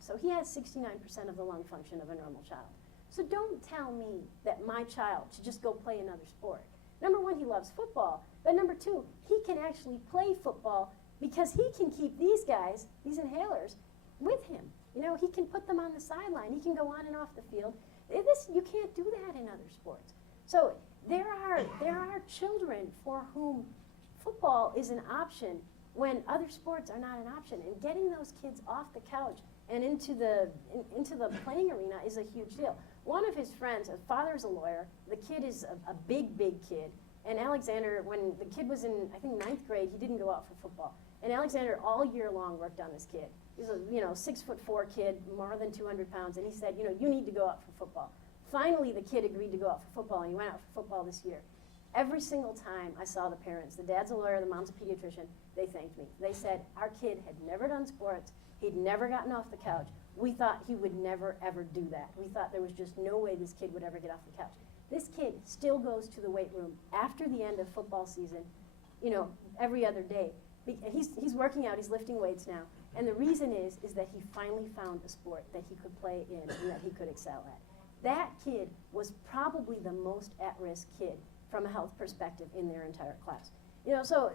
So he has 69% of the lung function of a normal child. So don't tell me that my child should just go play another sport. Number one, he loves football, but number two, he can actually play football because he can keep these guys, these inhalers, with him. He can put them on the sideline. He can go on and off the field. You can't do that in other sports. So there are children for whom football is an option when other sports are not an option. And getting those kids off the couch and into the playing arena is a huge deal. One of his friends, his father's a lawyer, the kid is a big, big kid. And Alexander, when the kid was in, I think, 9th grade, he didn't go out for football. And Alexander all year long worked on this kid. He's a 6'4" kid, more than 200 pounds, and he said, you need to go out for football. Finally, the kid agreed to go out for football, and he went out for football this year. Every single time I saw the parents, the dad's a lawyer, the mom's a pediatrician, they thanked me. They said, our kid had never done sports, he'd never gotten off the couch. We thought he would never, ever do that. We thought there was just no way this kid would ever get off the couch. This kid still goes to the weight room after the end of football season, every other day. He's working out, he's lifting weights now. And the reason is that he finally found a sport that he could play in and that he could excel at. That kid was probably the most at-risk kid from a health perspective in their entire class. So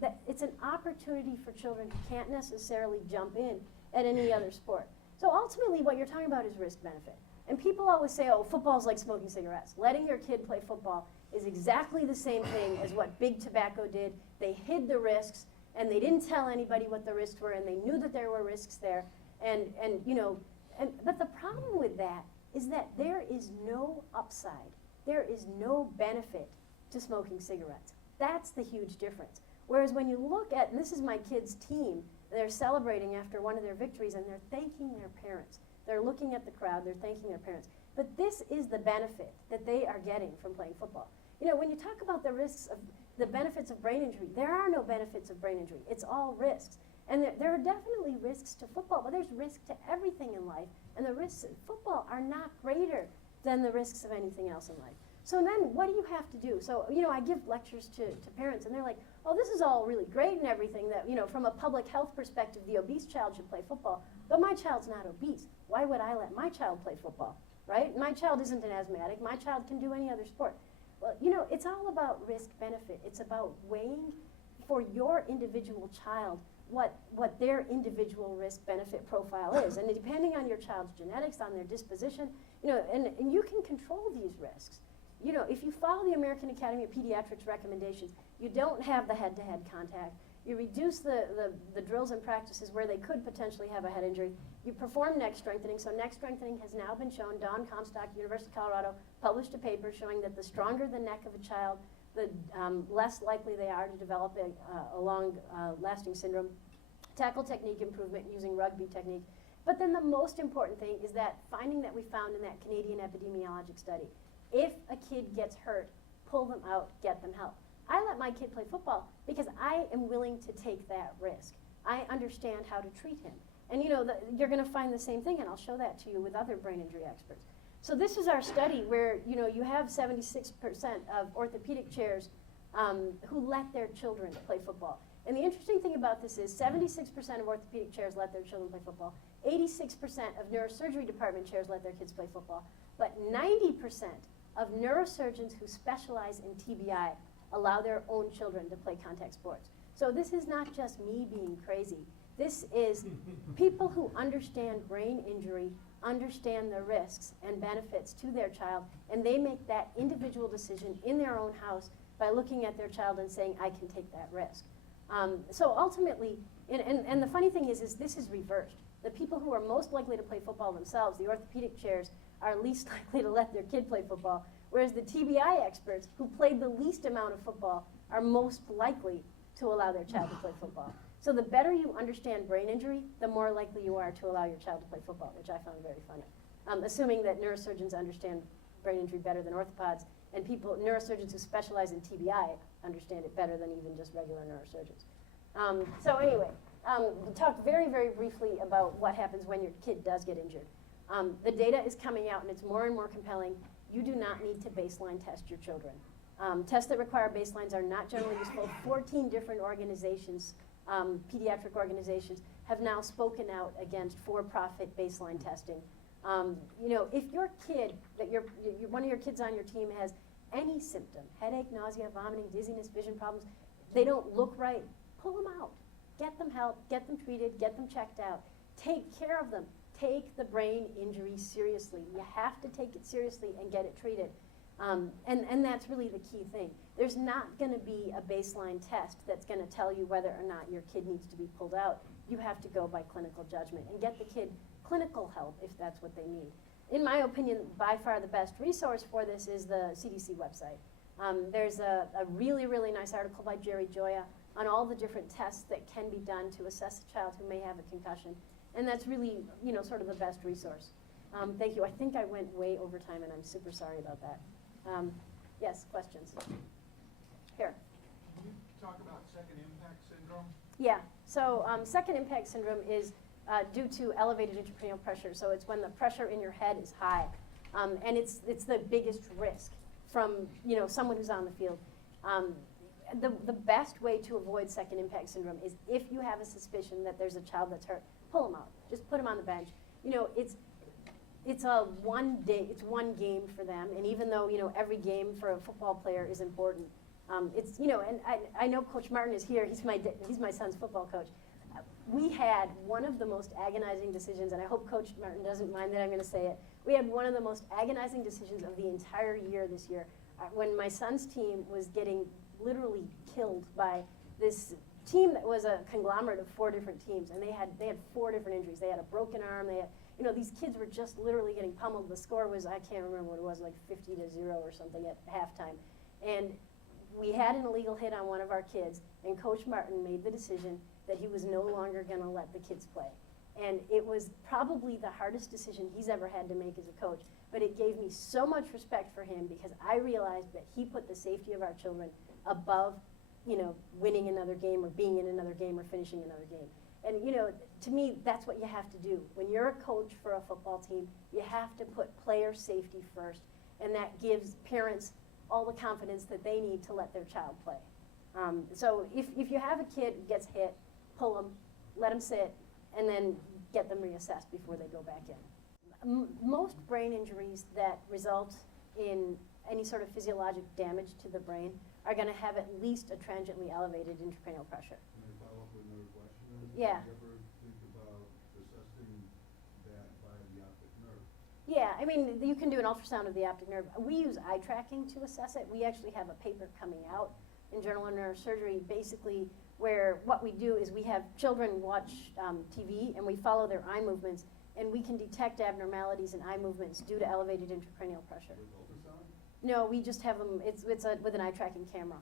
that it's an opportunity for children who can't necessarily jump in at any other sport. So ultimately what you're talking about is risk benefit. And people always say, oh, football's like smoking cigarettes. Letting your kid play football is exactly the same thing as what big tobacco did. They hid the risks, and they didn't tell anybody what the risks were, and they knew that there were risks there. But the problem with that is that there is no upside. There is no benefit to smoking cigarettes. That's the huge difference. Whereas when you look at, and this is my kids' team, they're celebrating after one of their victories, and they're thanking their parents. They're looking at the crowd, they're thanking their parents. But this is the benefit that they are getting from playing football. When you talk about the benefits of brain injury, there are no benefits of brain injury. It's all risks. And there are definitely risks to football, but there's risk to everything in life. And the risks of football are not greater than the risks of anything else in life. So then what do you have to do? So, I give lectures to parents, and they're like, oh, this is all really great and everything that, from a public health perspective, the obese child should play football, but my child's not obese. Why would I let my child play football, right? My child isn't an asthmatic. My child can do any other sport. Well, it's all about risk-benefit. It's about weighing for your individual child what their individual risk-benefit profile is. And depending on your child's genetics, on their disposition, and you can control these risks. If you follow the American Academy of Pediatrics recommendations, you don't have the head-to-head contact. You reduce the drills and practices where they could potentially have a head injury. You perform neck strengthening. So neck strengthening has now been shown. Don Comstock, University of Colorado, published a paper showing that the stronger the neck of a child, the less likely they are to develop a long-lasting syndrome. Tackle technique improvement using rugby technique. But then the most important thing is that finding that we found in that Canadian epidemiologic study. If a kid gets hurt, pull them out, get them help. I let my kid play football because I am willing to take that risk. I understand how to treat him. And you know, you're going to find the same thing, and I'll show that to you with other brain injury experts. So this is our study where, you know, you have 76% of orthopedic chairs who let their children play football. And the interesting thing about this is 76% of orthopedic chairs let their children play football. 86% of neurosurgery department chairs let their kids play football. But 90% of neurosurgeons who specialize in TBI allow their own children to play contact sports. So this is not just me being crazy. This is people who understand brain injury, understand the risks and benefits to their child, and they make that individual decision in their own house by looking at their child and saying, I can take that risk. So ultimately, and the funny thing is this is reversed. The people who are most likely to play football themselves, the orthopedic chairs, are least likely to let their kid play football, whereas the TBI experts, who played the least amount of football, are most likely to allow their child to play football. So the better you understand brain injury, the more likely you are to allow your child to play football, which I found very funny. Assuming that neurosurgeons understand brain injury better than orthopods, and neurosurgeons who specialize in TBI understand it better than even just regular neurosurgeons. So anyway, we talked very, very briefly about what happens when your kid does get injured. The data is coming out, and it's more and more compelling. You do not need to baseline test your children. Tests that require baselines are not generally useful. 14 different organizations, pediatric organizations, have now spoken out against for-profit baseline testing. You know, if your kid, one of your kids on your team has any symptom, headache, nausea, vomiting, dizziness, vision problems, they don't look right, pull them out. Get them help, get them treated, get them checked out. Take care of them. Take the brain injury seriously. You have to take it seriously and get it treated. And that's really the key thing. There's not going to be a baseline test that's going to tell you whether or not your kid needs to be pulled out. You have to go by clinical judgment and get the kid clinical help if that's what they need. In my opinion, by far the best resource for this is the CDC website. There's a really, really nice article by Jerry Joya on all the different tests that can be done to assess a child who may have a concussion. And that's really, you know, sort of the best resource. Thank you. I think I went way over time, and I'm super sorry about that. Yes, questions? Here. Can you talk about second impact syndrome? Yeah. So second impact syndrome is due to elevated intracranial pressure. So it's when the pressure in your head is high. And it's the biggest risk from, you know, someone who's on the field. The best way to avoid second impact syndrome is if you have a suspicion that there's a child that's hurt, pull them out. Just put them on the bench. You know, it's one game for them, and even though, you know, every game for a football player is important, it's, you know, and I know Coach Martin is here. He's my son's football coach. We had one of the most agonizing decisions, and I hope Coach Martin doesn't mind that I'm going to say it. We had one of the most agonizing decisions of the entire year this year, when my son's team was getting literally killed by this team that was a conglomerate of 4 different teams, and they had 4 different injuries. They had a broken arm. They had, you know, these kids were just literally getting pummeled. The score was, I can't remember what it was, like 50-0 or something at halftime. And we had an illegal hit on one of our kids, and Coach Martin made the decision that he was no longer going to let the kids play. And it was probably the hardest decision he's ever had to make as a coach, but it gave me so much respect for him because I realized that he put the safety of our children above, you know, winning another game or being in another game or finishing another game. And, you know, to me, that's what you have to do. When you're a coach for a football team, you have to put player safety first, and that gives parents all the confidence that they need to let their child play. So if you have a kid who gets hit, pull them, let them sit, and then get them reassessed before they go back in. Most brain injuries that result in any sort of physiologic damage to the brain are going to have at least a transiently elevated intracranial pressure. Can I follow up with another question? Yeah. Did you ever think about assessing that by the optic nerve? Yeah, I mean, you can do an ultrasound of the optic nerve. We use eye tracking to assess it. We actually have a paper coming out in Journal of Neurosurgery, basically, where what we do is we have children watch TV, and we follow their eye movements, and we can detect abnormalities in eye movements due to elevated intracranial pressure. With ultrasound? No, we just have them, with an eye tracking camera.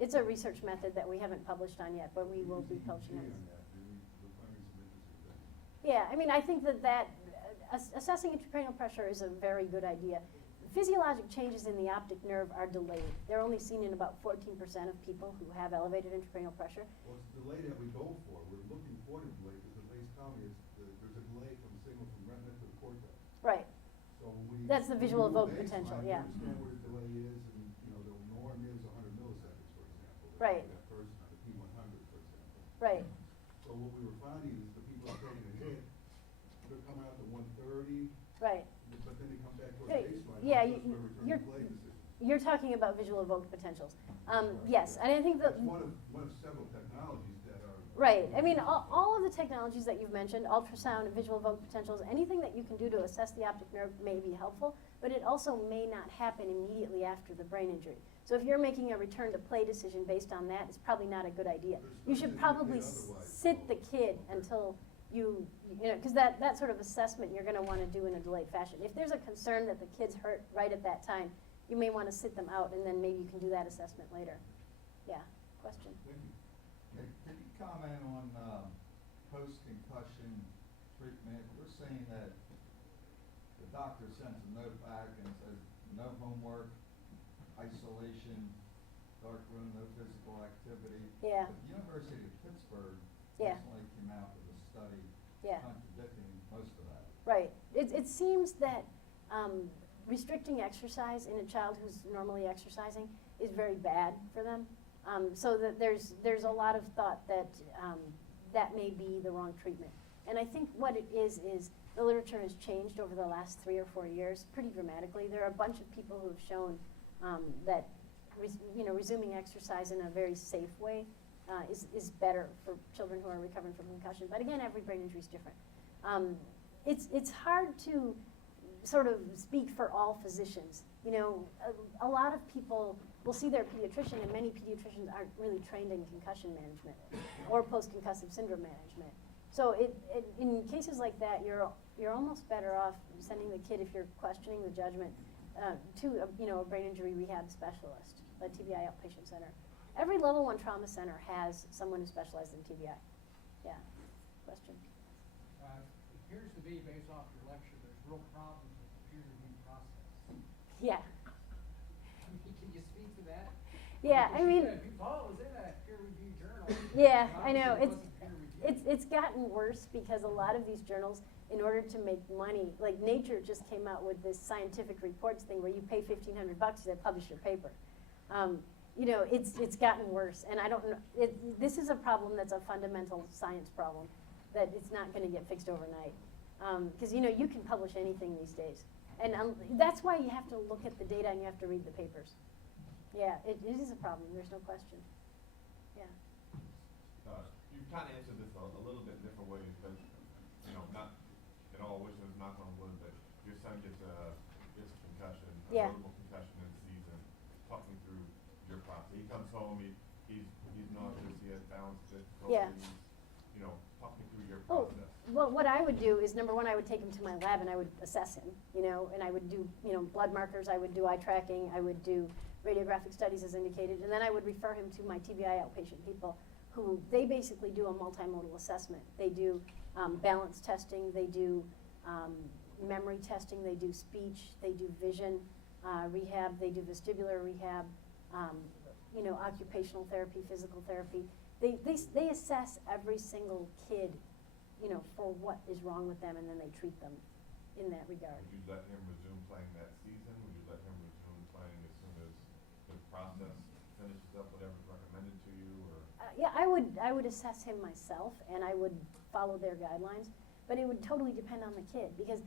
It's a research method that we haven't published on yet, but we will be publishing on it. that. We're finding some interesting things. Yeah, I mean, I think that assessing intracranial pressure is a very good idea. Physiologic changes in the optic nerve are delayed. They're only seen in about 14% of people who have elevated intracranial pressure. Well, it's the delay that we go for. We're looking for the delay because the delays tell me there's a delay from the signal from retina to the cortex. Right. So when we. That's the when we visual do a evoked potential, baseline, yeah. We understand where the delay is and, you know, the norm is 100 milliseconds, for example. Right. That person on the P100, for example. Right. So what we were finding is the people are taking a hit, they're coming out to 130, Right. but then they come back to a Hey, baseline. yeah, That's where return you're- to play decision. You're talking about visual evoked potentials. Yes, and I think that. That's one of several technologies that are. Right. I mean, all of the technologies that you've mentioned, ultrasound, visual evoked potentials, anything that you can do to assess the optic nerve may be helpful, but it also may not happen immediately after the brain injury. So if you're making a return to play decision based on that, it's probably not a good idea. There's You should nothing probably indicated otherwise, sit the so- kid until you know, because that sort of assessment you're going to want to do in a delayed fashion. If there's a concern that the kid's hurt right at that time, you may want to sit them out and then maybe you can do that assessment later. Yeah, question? Thank you. Can you comment on post-concussion treatment? We're seeing that the doctor sends a note back and says, no homework, isolation, dark room, no physical activity. Yeah. But the University of Pittsburgh Yeah. recently came out with a study Yeah. contradicting most of that. Right. It seems that restricting exercise in a child who's normally exercising is very bad for them. So that there's a lot of thought that that may be the wrong treatment. And I think what it is the literature has changed over the last 3 or 4 years pretty dramatically. There are a bunch of people who have shown that resuming exercise in a very safe way is better for children who are recovering from concussion. But again, every brain injury is different. It's hard to sort of speak for all physicians. You know, a lot of people will see their pediatrician, and many pediatricians aren't really trained in concussion management or post-concussive syndrome management. So in cases like that, you're almost better off sending the kid, if you're questioning the judgment, to a brain injury rehab specialist, a TBI outpatient center. Every level 1 trauma center has someone who specializes in TBI. Yeah. Question? It appears to be, based off your lecture, there's real problems with the peer review process. Yeah. Can you speak to that? Yeah, I mean. Paul was in a peer review journal. Yeah, and I know. obviously it wasn't peer reviewed. It's gotten worse because a lot of these journals, in order to make money, like Nature just came out with this scientific reports thing where you pay $1,500 to publish your paper. It's gotten worse, and I don't know. This is a problem that's a fundamental science problem that it's not going to get fixed overnight. Because you can publish anything these days, and that's why you have to look at the data and you have to read the papers. Yeah, it is a problem. There's no question. Yeah. You've kind of answered this a little bit different ways, but not at all wishing it's not on wood, but your son gets a concussion, a Yeah. notable concussion in season. Talk me through your process. He comes home, he's nauseous, he has balance difficulties. Yeah. Talk me through your Oh, process. well, what I would do is, number one, I would take him to my lab and I would assess him, and I would do, blood markers, I would do eye tracking, I would do radiographic studies as indicated, and then I would refer him to my TBI outpatient people who, they basically do a multimodal assessment. They do balance testing, they do memory testing, they do speech, they do vision rehab, they do vestibular rehab, occupational therapy, physical therapy. They assess every single kid, for what is wrong with them, and then they treat them in that regard. Would you let him resume playing that season? Would you let him resume playing as soon as the process finishes up whatever's recommended to you? Or Yeah, I would assess him myself, and I would follow their guidelines, but it would totally depend on the kid, because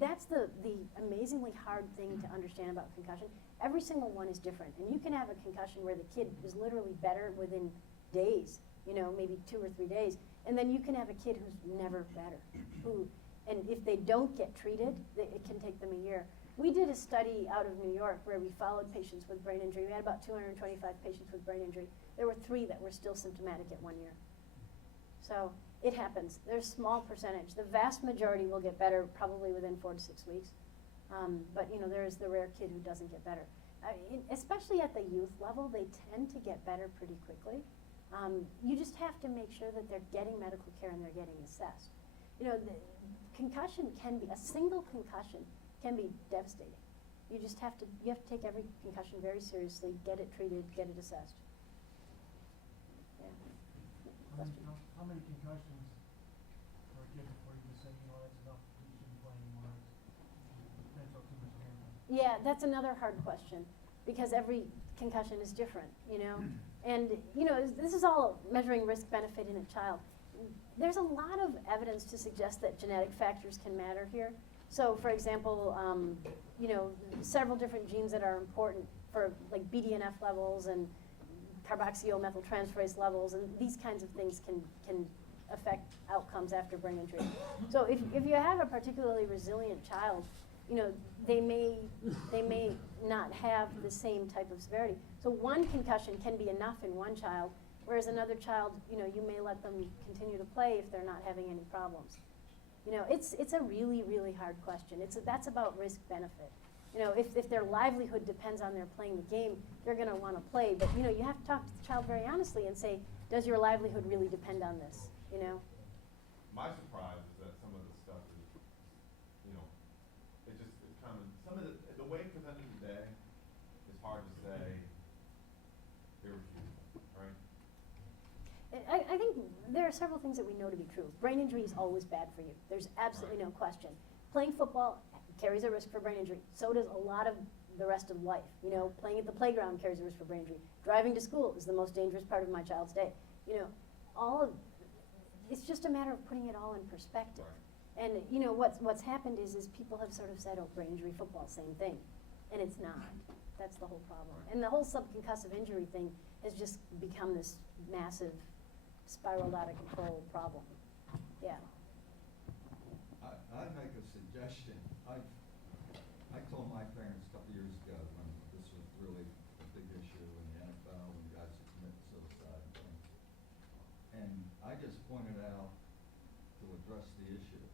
that's the amazingly hard thing to understand about concussion. Every single one is different, and you can have a concussion where the kid is literally better within days, maybe 2 or 3 days, and then you can have a kid who's never better, and if they don't get treated, it can take them a year. We did a study out of New York where we followed patients with brain injury. We had about 225 patients with brain injury. There were 3 that were still symptomatic at 1 year. So it happens. There's a small percentage. The vast majority will get better probably within 4 to 6 weeks. But there is the rare kid who doesn't get better. Especially at the youth level, they tend to get better pretty quickly. You just have to make sure that they're getting medical care and they're getting assessed. You know, the concussion can be, a single concussion can be devastating. You just have to take every concussion very seriously, get it treated, get it assessed. Yeah. Question? How many concussions for a kid before you just say, you know, that's enough, you shouldn't play anymore? Potential too much gambling. Yeah, that's another hard question, because every concussion is different, you know? And, you know, this is all measuring risk-benefit in a child. There's a lot of evidence to suggest that genetic factors can matter here. So, for example, you know, several different genes that are important for, like, BDNF levels and carboxyl methyltransferase levels, and these kinds of things can affect outcomes after brain injury. So if you have a particularly resilient child, you know, they may not have the same type of severity. So one concussion can be enough in one child, whereas another child, you know, you may let them continue to play if they're not having any problems. You know, it's a really, really hard question. That's about risk-benefit. You know, if their livelihood depends on their playing the game, they're going to want to play. But, you know, you have to talk to the child very honestly and say, does your livelihood really depend on this? You know? My surprise is that some of the stuff is, you know, it's common. Some of the way it's presented today is hard to say irrefutable, right? I think there are several things that we know to be true. Brain injury is always bad for you. There's absolutely no question. Playing football carries a risk for brain injury. So does a lot of the rest of life. You know, playing at the playground carries a risk for brain injury. Driving to school is the most dangerous part of my child's day. You know, it's just a matter of putting it all in perspective. Right. And you know, what's happened is people have sort of said, oh, brain injury, football, same thing. And it's not. That's the whole problem. And the whole subconcussive injury thing has just become this massive, spiraled out of control problem. Yeah. I'd make a suggestion. I told my parents a couple years ago when this was really a big issue in the NFL when guys would commit suicide and things. And I just pointed out to address the issue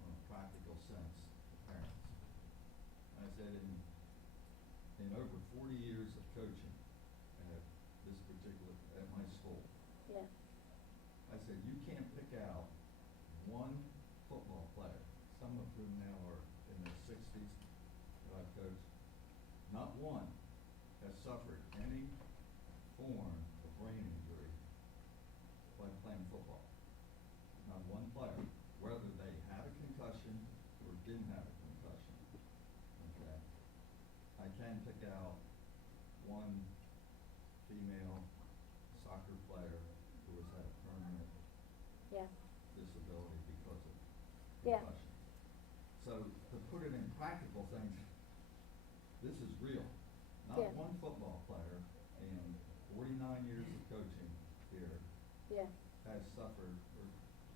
in a practical sense to parents. I said in over 40 years of coaching at my school, Yeah. I said, you can't pick out one football player, some of whom now are in their 60s that I've coached. Not one has suffered any form of brain injury by playing football. Not one player, whether they had a concussion or didn't have a concussion. Okay. I can pick out one female soccer player who has had a permanent Yeah. disability because of Yeah. concussion. So to put it in practical things, this is real. Not Yeah. one football player in 49 years of coaching here Yeah. has suffered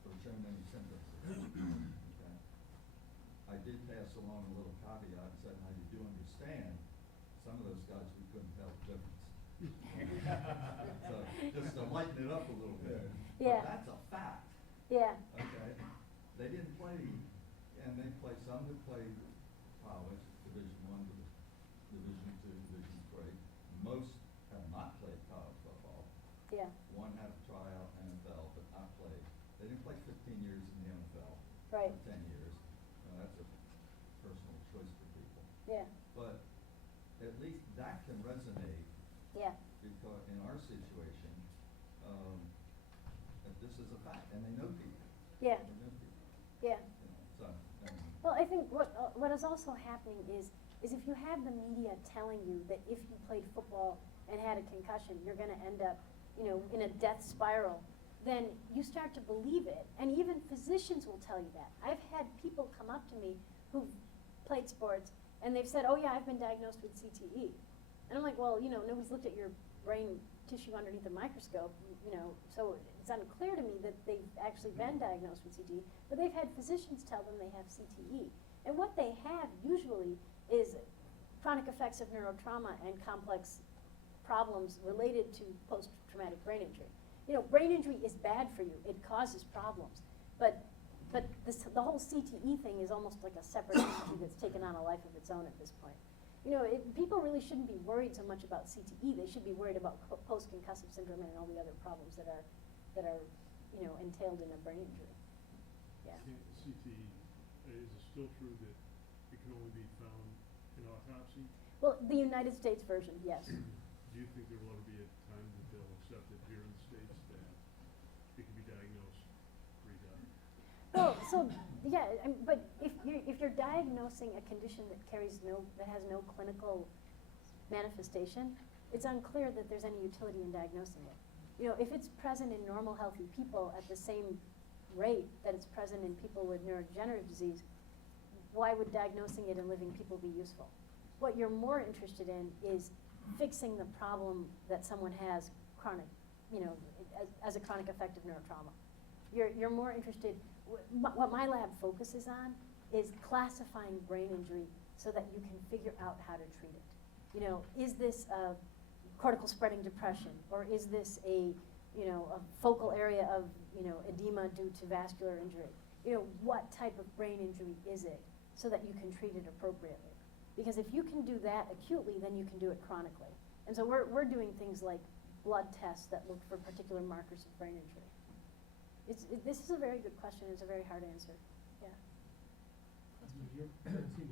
or shown any symptoms. Okay. I did pass along a little caveat and said, now you do understand, some of those guys we couldn't tell the difference. So just to lighten it up a little bit. Yeah. But that's a fact. Yeah. Okay. They didn't play, and they played some who played college, Division I, Division II, Division III. Most have not played college football. Yeah. One had to try out NFL, but not play. They didn't play 15 years in the NFL. Right. Or 10 years. That's a personal choice for people. Yeah. But at least that can resonate. Yeah. Because in our situation, that this is a fact, and they know people. Yeah. They know people. Yeah. You know, so. Well, I think what is also happening is if you have the media telling you that if you played football and had a concussion, you're going to end up, you know, in a death spiral, then you start to believe it. And even physicians will tell you that. I've had people come up to me who've played sports, and they've said, oh yeah, I've been diagnosed with CTE. And I'm like, well, you know, nobody's looked at your brain tissue underneath a microscope, you know, so it's unclear to me that they've actually been diagnosed with CTE, but they've had physicians tell them they have CTE. And what they have usually is chronic effects of neurotrauma and complex problems related to post-traumatic brain injury. You know, brain injury is bad for you. It causes problems. But the whole CTE thing is almost like a separate entity that's taken on a life of its own at this point. You know, people really shouldn't be worried so much about CTE. They should be worried about post-concussive syndrome and all the other problems that are, you know, entailed in a brain injury. Yeah. CT, is it still true that it can only be found in autopsy? Well, the United States version, yes. Do you think there will ever be a time that they'll accept it here in the States that it can be diagnosed pre-diagnosed? Well, so, yeah, but if you're diagnosing a condition that has no clinical manifestation, it's unclear that there's any utility in diagnosing it. You know, if it's present in normal, healthy people at the same rate that it's present in people with neurodegenerative disease, why would diagnosing it in living people be useful? What you're more interested in is fixing the problem that someone has chronic, you know, as a chronic effect of neurotrauma. You're more interested, what my lab focuses on is classifying brain injury so that you can figure out how to treat it. You know, is this a cortical spreading depression, or is this a focal area of, edema due to vascular injury? You know, what type of brain injury is it, so that you can treat it appropriately? Because if you can do that acutely, then you can do it chronically. And so we're doing things like blood tests that look for particular markers of brain injury. This is a very good question. It's a very hard answer. Yeah. Your team